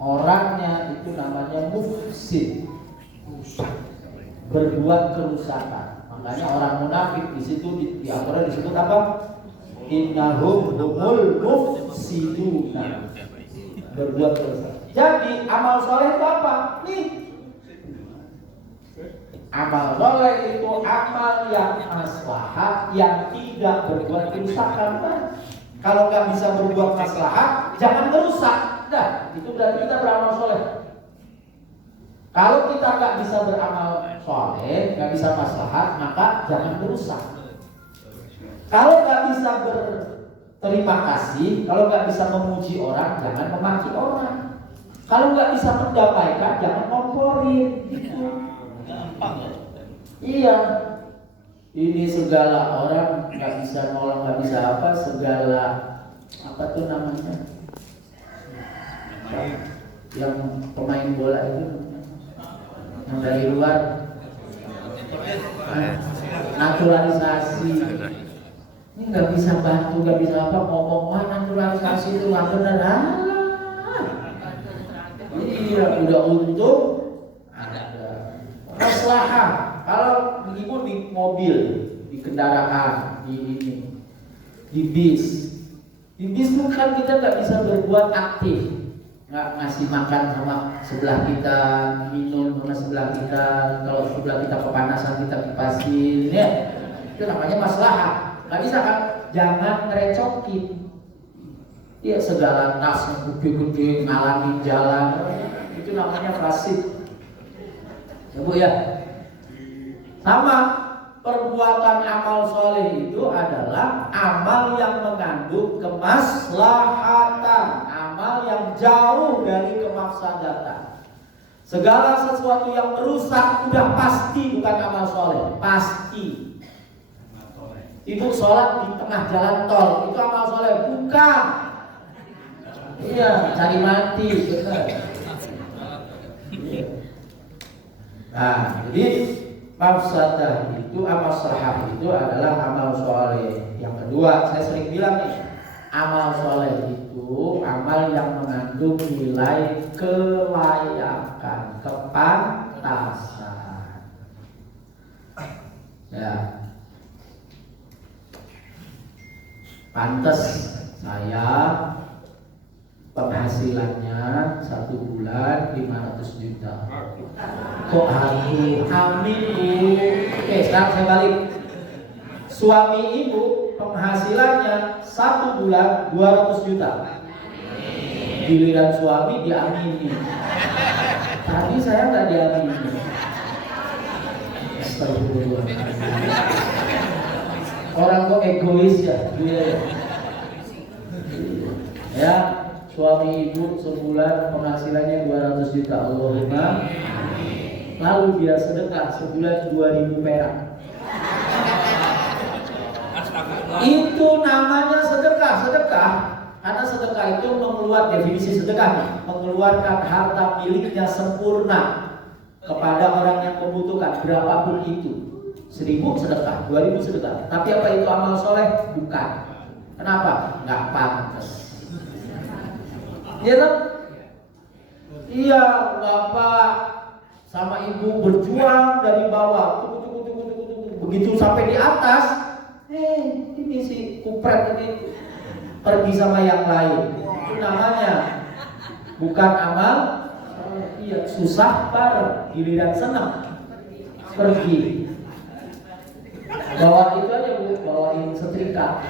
Orangnya itu namanya mufsid, berbuat kerusakan. Makanya orang munafik di situ di Al-Qur'an disebut apa? Innahum humul mufsiduna, berbuat kerusakan. Jadi amal soleh itu apa? Nih, amal soleh itu amal yang maslahat, yang tidak berbuat kerusakan. Kalau nggak bisa berbuat maslahat, jangan merusak. Nah, itu berarti kita beramal soleh. Kalau kita nggak bisa beramal soleh, nggak bisa maslahat, maka jangan merusak. Kalau nggak bisa berterima kasih, kalau nggak bisa memuji orang, jangan memaki orang. Kalau nggak bisa mendamaikan, jangan komporin. Gitu. Iya. Ini segala orang nggak bisa nolong, nggak bisa apa, segala apa tuh namanya? Yang pemain bola itu yang dari luar, naturalisasi. Ini nggak bisa bantu, nggak bisa apa, ngomong naturalisasi itu nggak benar. Iya, udah untung ada maslahah. Kalau ibu di mobil, di kendaraan, di bis itu kan kita nggak bisa berbuat aktif, nggak ngasih makan sama sebelah kita, minum sama sebelah kita. Kalau sebelah kita kepanasan kita kipasin, ya itu namanya maslahah. Nggak bisa kan? Jangan ngerecokin. Iya, segala tas yang gede-gede ngalangin jalan, itu namanya fasik. Ya Bu ya. Sama, perbuatan amal soleh itu adalah amal yang mengandung kemaslahatan, amal yang jauh dari kemafsadatan. Segala sesuatu yang merusak udah pasti bukan amal soleh, pasti. Ibu sholat di tengah jalan tol, itu amal soleh? Bukan. Iya, cari mati, benar. Nah, jadi mafsadah itu, maslahah itu adalah amal soleh. Yang kedua, saya sering bilang nih, amal soleh itu amal yang mengandung nilai kelayakan, kepantasan. Ya, pantas saya penghasilannya 1 bulan 500 juta. Kok amin? Amin Bu. Oke, sekarang saya balik. Suami ibu penghasilannya 1 bulan 200 juta. Giliran suami diamini. Tadi saya nggak diamini. Astagfirullah. Orang kok egois ya, ya, suami ibu sebulan penghasilannya 200 juta, Allahumma. Lalu dia sedekah sebulan 2.000 perak. Itu namanya sedekah. Karena sedekah itu definisi sedekah, mengeluarkan harta miliknya sempurna kepada orang yang membutuhkan, berapapun itu. 1.000 sedekah, 2.000 sedekah. Tapi apa itu amal soleh? Bukan. Kenapa? Nggak pantas. Iya kan? Iya, bapak sama ibu berjuang dari bawah, begitu sampai di atas, ini si kupret ini pergi sama yang lain. Itu namanya bukan amal. Iya, susah bareng, giliran senang pergi. Bawa itu aja Bu, bawain setrika.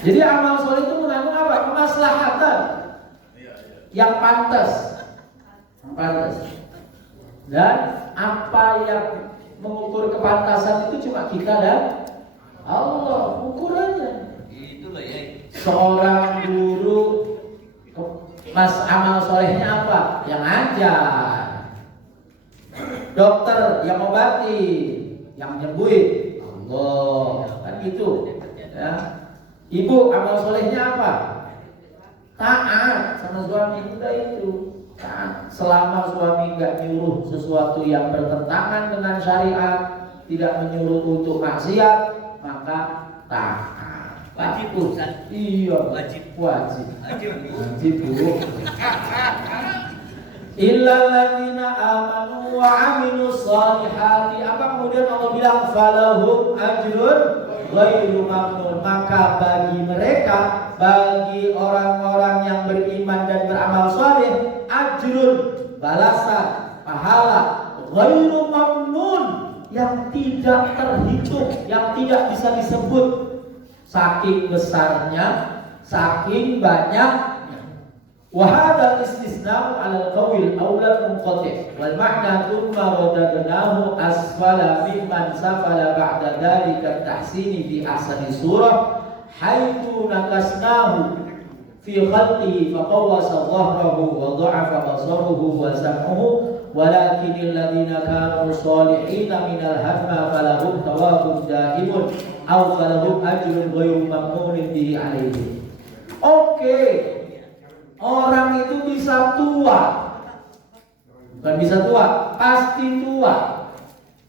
Jadi amal soleh itu mengandung apa? Kemaslahatan yang pantas. Dan apa yang mengukur kepantasan itu cuma kita dan Allah ukurannya. Itulah ya. Seorang guru, amal solehnya apa? Yang ngajar. Dokter yang obati, yang nyembuhin, Allah, kan gitu. Ya. Ibu amal solehnya apa? Taat sama suami, udah itu. Taat. Selama suami nggak nyuruh sesuatu yang bertentangan dengan syariat, tidak menyuruh untuk maksiat, maka taat. Wajib Bu. Iya. Wajib. Wajib Bu. Illal ladzina amanu wa 'amilus shalihati. Apa kemudian Allah bilang falahum ajrun ghairu mamnun. Maka bagi mereka, bagi orang-orang yang beriman dan beramal saleh, ajrun, balasan, pahala ghairu mamnun, yang tidak terhitung, yang tidak bisa disebut. Saking besarnya, saking banyak. Wahada istisna'u 'ala al-qawil awla munqati' wal ma'na thumma radadnahu asfala mimman safala ba'da dhalika tahsini fi ahsani surah haitsu nakasnahu fi khalqihi faqawwasa dhahrahu wa dha'afa basaruhu wa sam'uhu walakinil ladzina kanu salihina minal hamma falahum thawabun daimun aw falahum ajrun ghairu mamnunin bihi 'alaihim. Oke. Orang itu bisa tua. Bukan bisa tua, pasti tua.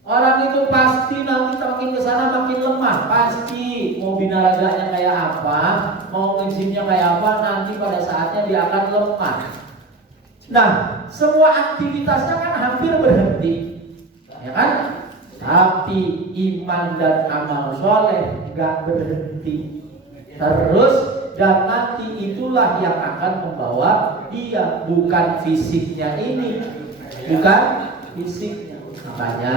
Orang itu pasti nanti makin kesana makin lemah. Pasti mau binaraganya kayak apa, mau ngejimnya kayak apa, nanti pada saatnya dia akan lemah. Nah, semua aktivitasnya kan hampir berhenti, ya kan? Tapi iman dan amal soleh gak berhenti terus. Dan nanti itulah yang akan membawa dia, bukan fisiknya ini, bukan fisiknya. Makanya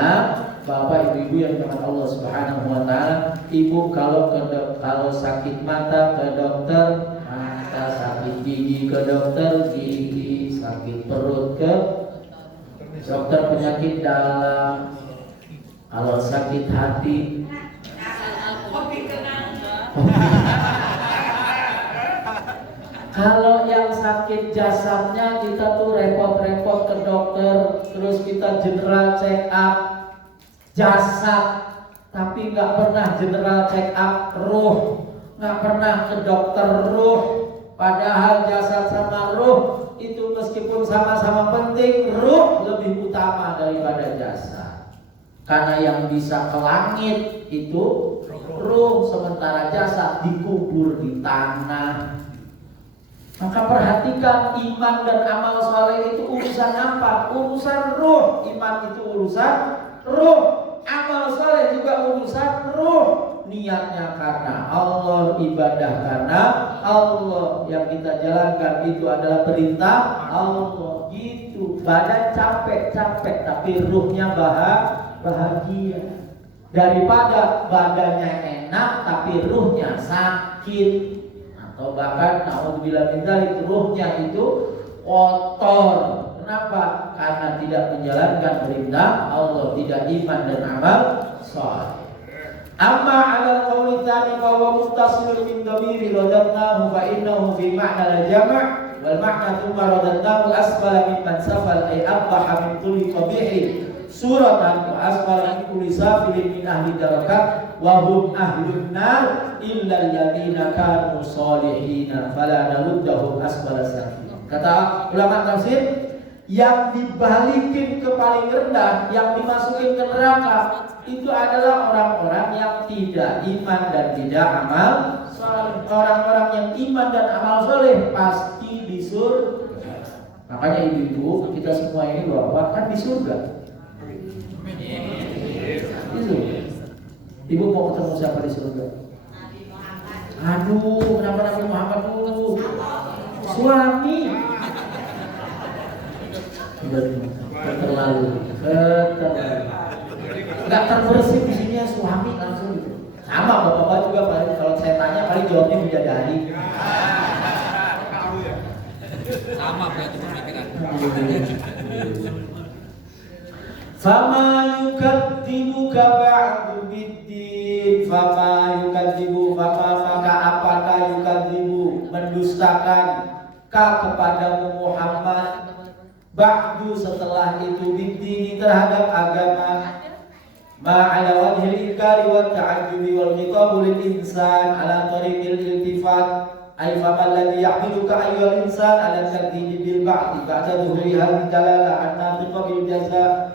Bapak Ibu-ibu yang dirahmati Allah Subhanahu wa taala, ibu kalau sakit mata ke dokter mata, sakit gigi ke dokter gigi, sakit perut ke dokter penyakit dalam, kalau sakit hati Kalau yang sakit jasadnya kita tuh repot-repot ke dokter, terus kita general check up jasad, tapi nggak pernah general check up ruh, nggak pernah ke dokter ruh. Padahal jasad sama ruh itu meskipun sama-sama penting, ruh lebih utama daripada jasad. Karena yang bisa ke langit itu ruh, sementara jasad dikubur di tanah. Maka perhatikan, iman dan amal soleh itu urusan apa? Urusan ruh. Iman itu urusan ruh, amal soleh juga urusan ruh. Niatnya karena Allah, ibadah karena Allah, yang kita jalankan itu adalah perintah Allah. Gitu. Badan capek-capek tapi ruhnya bahagia. Daripada badannya enak tapi ruhnya sakit, atau bahkan naudzubillah min dzalik, ruhnya itu kotor. Kenapa? Karena tidak menjalankan perintah Allah, tidak iman dan amal saleh. Amma 'ala al-qawli tsani fa huwa muttasilun min dhamiri radadnahu fa innahu fi ma'na al-jama' wal ma'na thumma radadnahu asfala mimman safal ay aqbaha min kulli qabihi suratan wa asfala min kulli safilin min ahli darakat wa hum ahlun nar illa alladziina kanu sholihin fala naruddahum asfala safilin. Kata ulama tafsir, yang dibalikin ke paling rendah, yang dimasukin ke neraka itu adalah orang-orang yang tidak iman dan tidak amal saleh. Orang-orang yang iman dan amal saleh pasti di surga. Makanya ibu-ibu, kita semua ini bapak kan di surga. Ibu mau ketemu siapa di surga? Aduh, kenapa Nabi Muhammad dulu? Suami. Terlalu. Nggak terbersih di sini ya, suami langsung gitu. Sama bapak-bapak juga paling, kalau saya tanya paling jawabnya bidadari. Sama berarti pemikiran. Fama yukadzibuka ba'du biddin. Fama yukadzibu, maka apakah yukadzibu, mendustakan ka kepadamu Muhammad, ba'du setelah itu, biddini terhadap agama, ma'ala wajhil inkari wa ta'ajjubi wal khitabu lil insan ala tariqil iltifat. Ay faman ladhi yahmiluka ayyuhal insan ala takdibi bil ba'di ba'da dhuhri hadhi dalala an-natiqa bil jaza.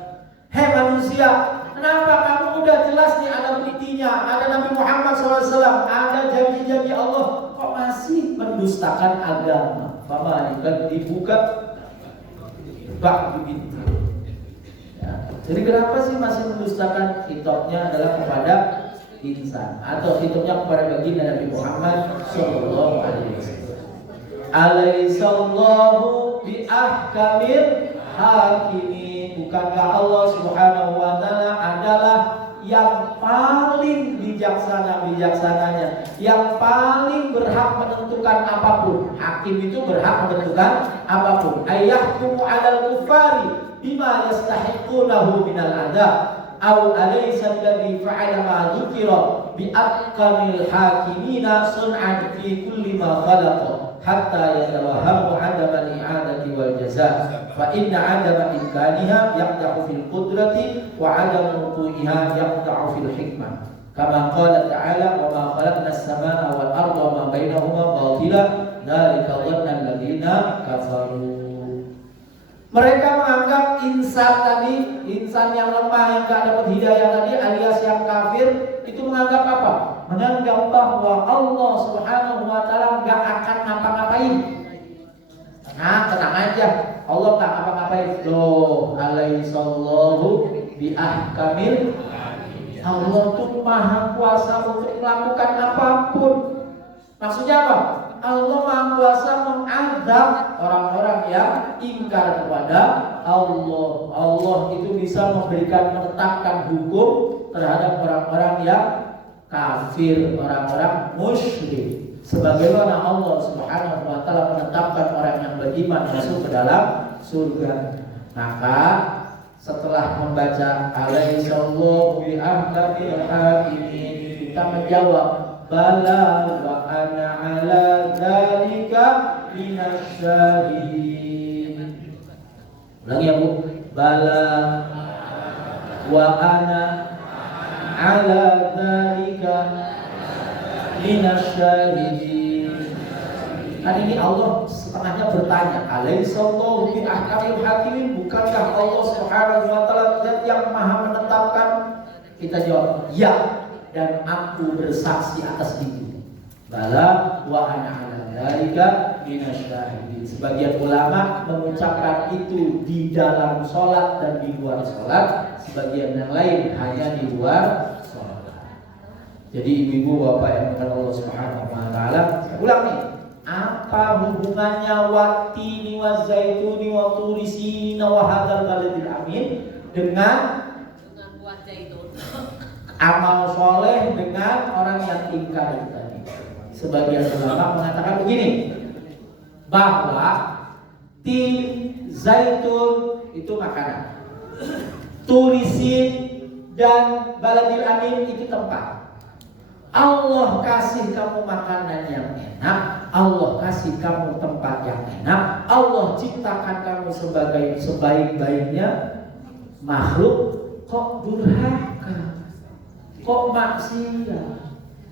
Hei manusia, kenapa kamu udah jelas nih ada buktinya, ada Nabi Muhammad SAW, ada janji-janji Allah, kok masih mendustakan agama? Fama kan dibuka bak begitu. Ya. Jadi kenapa sih masih mendustakan? Kitabnya adalah kepada insan, atau kitabnya kepada baginda Nabi Muhammad SAW. Alaihissallahu bi ahkamil hakimin. Bukankah Allah Subhanahu wa ta'ala adalah yang paling bijaksananya, yang paling berhak menentukan apapun. Hakim itu berhak menentukan apapun. Ayyahkumu 'alal kuffari bima yastahiqunahu minal adab aw alaysa alladhi fa'ala ma dzukira bi aqkamil hakimina sun'an fi kulli ma khalaqa hatta yatawahamu 'adama al-i'adati wal jazaa. Fa inna 'adama imkaniha yaqta'u fil qudrati wa 'adamu wuqu'iha yaqta'u fil hikmah. Kama qala ta'ala wa ma khalaqna as-samaa'a wal arda wa ma bainahuma batila dzalika dhanna alladziina kafaru. Mereka menganggap insan tadi, insan yang lemah yang enggak dapat hidayah tadi alias yang kafir, itu menganggap apa? Menganggap bahwa Allah Subhanahu wa ta'ala enggak akan ngapa-ngapain. Nah, tenang aja, Allah tak apa-ngapain. Loh, alaihissallahu bi ahkamil. Allah tuh maha kuasa untuk melakukan apapun. Maksudnya apa? Allah maha kuasa mengadab orang-orang yang ingkar kepada Allah. Allah itu bisa memberikan, menetapkan hukum terhadap orang-orang yang kafir, orang-orang musyrik. Sebagaimana Allah Subhanahu wa ta'ala menetapkan orang yang beriman masuk ke dalam surga. Maka setelah membaca alaihissallahu bi ahkamil hakimin, kita menjawab, bala wa ana ala dzalika minasyahidin. Ulangi ya Bu. Bala wa ana ala dzalika minasyahidin. Kan ini Allah setengahnya bertanya, alaihissallahu bi ahkamil hakimin, bukankah Allah Subhanahu wa taala zat yang maha menetapkan? Kita jawab, ya, dan aku bersaksi atas itu. Bala wa ana ala dzalika minasyahidin. Sebagian ulama mengucapkan itu di dalam sholat dan di luar sholat, sebagian yang lain hanya di luar sholat. Jadi ibu-ibu bapak yang dimuliakan Allah Subhanahu wa taala, ulang nih. Apa hubungannya watini wa zaituni wa turi sina wa hadzal baladil amin dengan buah zaitun? Amal soleh dengan orang yang ingkar tadi. Sebagian ulama mengatakan begini, bahwa tin zaitun itu makanan, turisin dan baladil amin itu tempat. Allah kasih kamu makanan yang enak, Allah kasih kamu tempat yang enak, Allah ciptakan kamu sebagai sebaik-baiknya makhluk, kok durhaka, kok maksiat?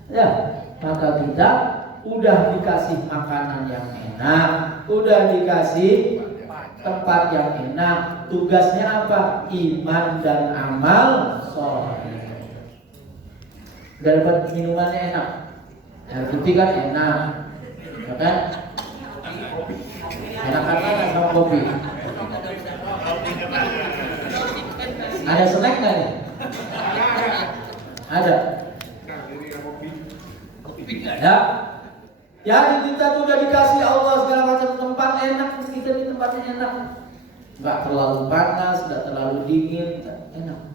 Ya, maka kita udah dikasih makanan yang enak, udah dikasih tempat yang enak, tugasnya apa? Iman dan amal soleh. Udah dapat minumannya enak, air putih kan enak, ya kan? Enakan mana sama kopi? Ada snack nggak nih? Ada. Ada. Jadi kita tuh udah dikasih Allah segala macam tempat enak, kita di tempatnya enak, nggak terlalu panas, nggak terlalu dingin, enak,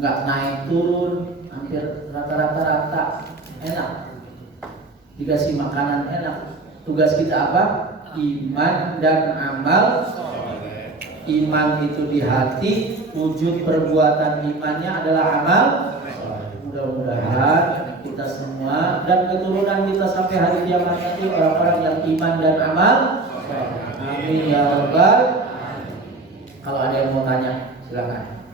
nggak naik turun. Hampir rata-rata enak, dikasih makanan enak. Tugas kita apa? Iman dan amal. Iman itu di hati, wujud perbuatan imannya adalah amal. Mudah-mudahan kita semua dan keturunan kita sampai hari kiamat nanti orang-orang yang iman dan amal. Amin ya rabbal. Kalau ada yang mau tanya, silakan.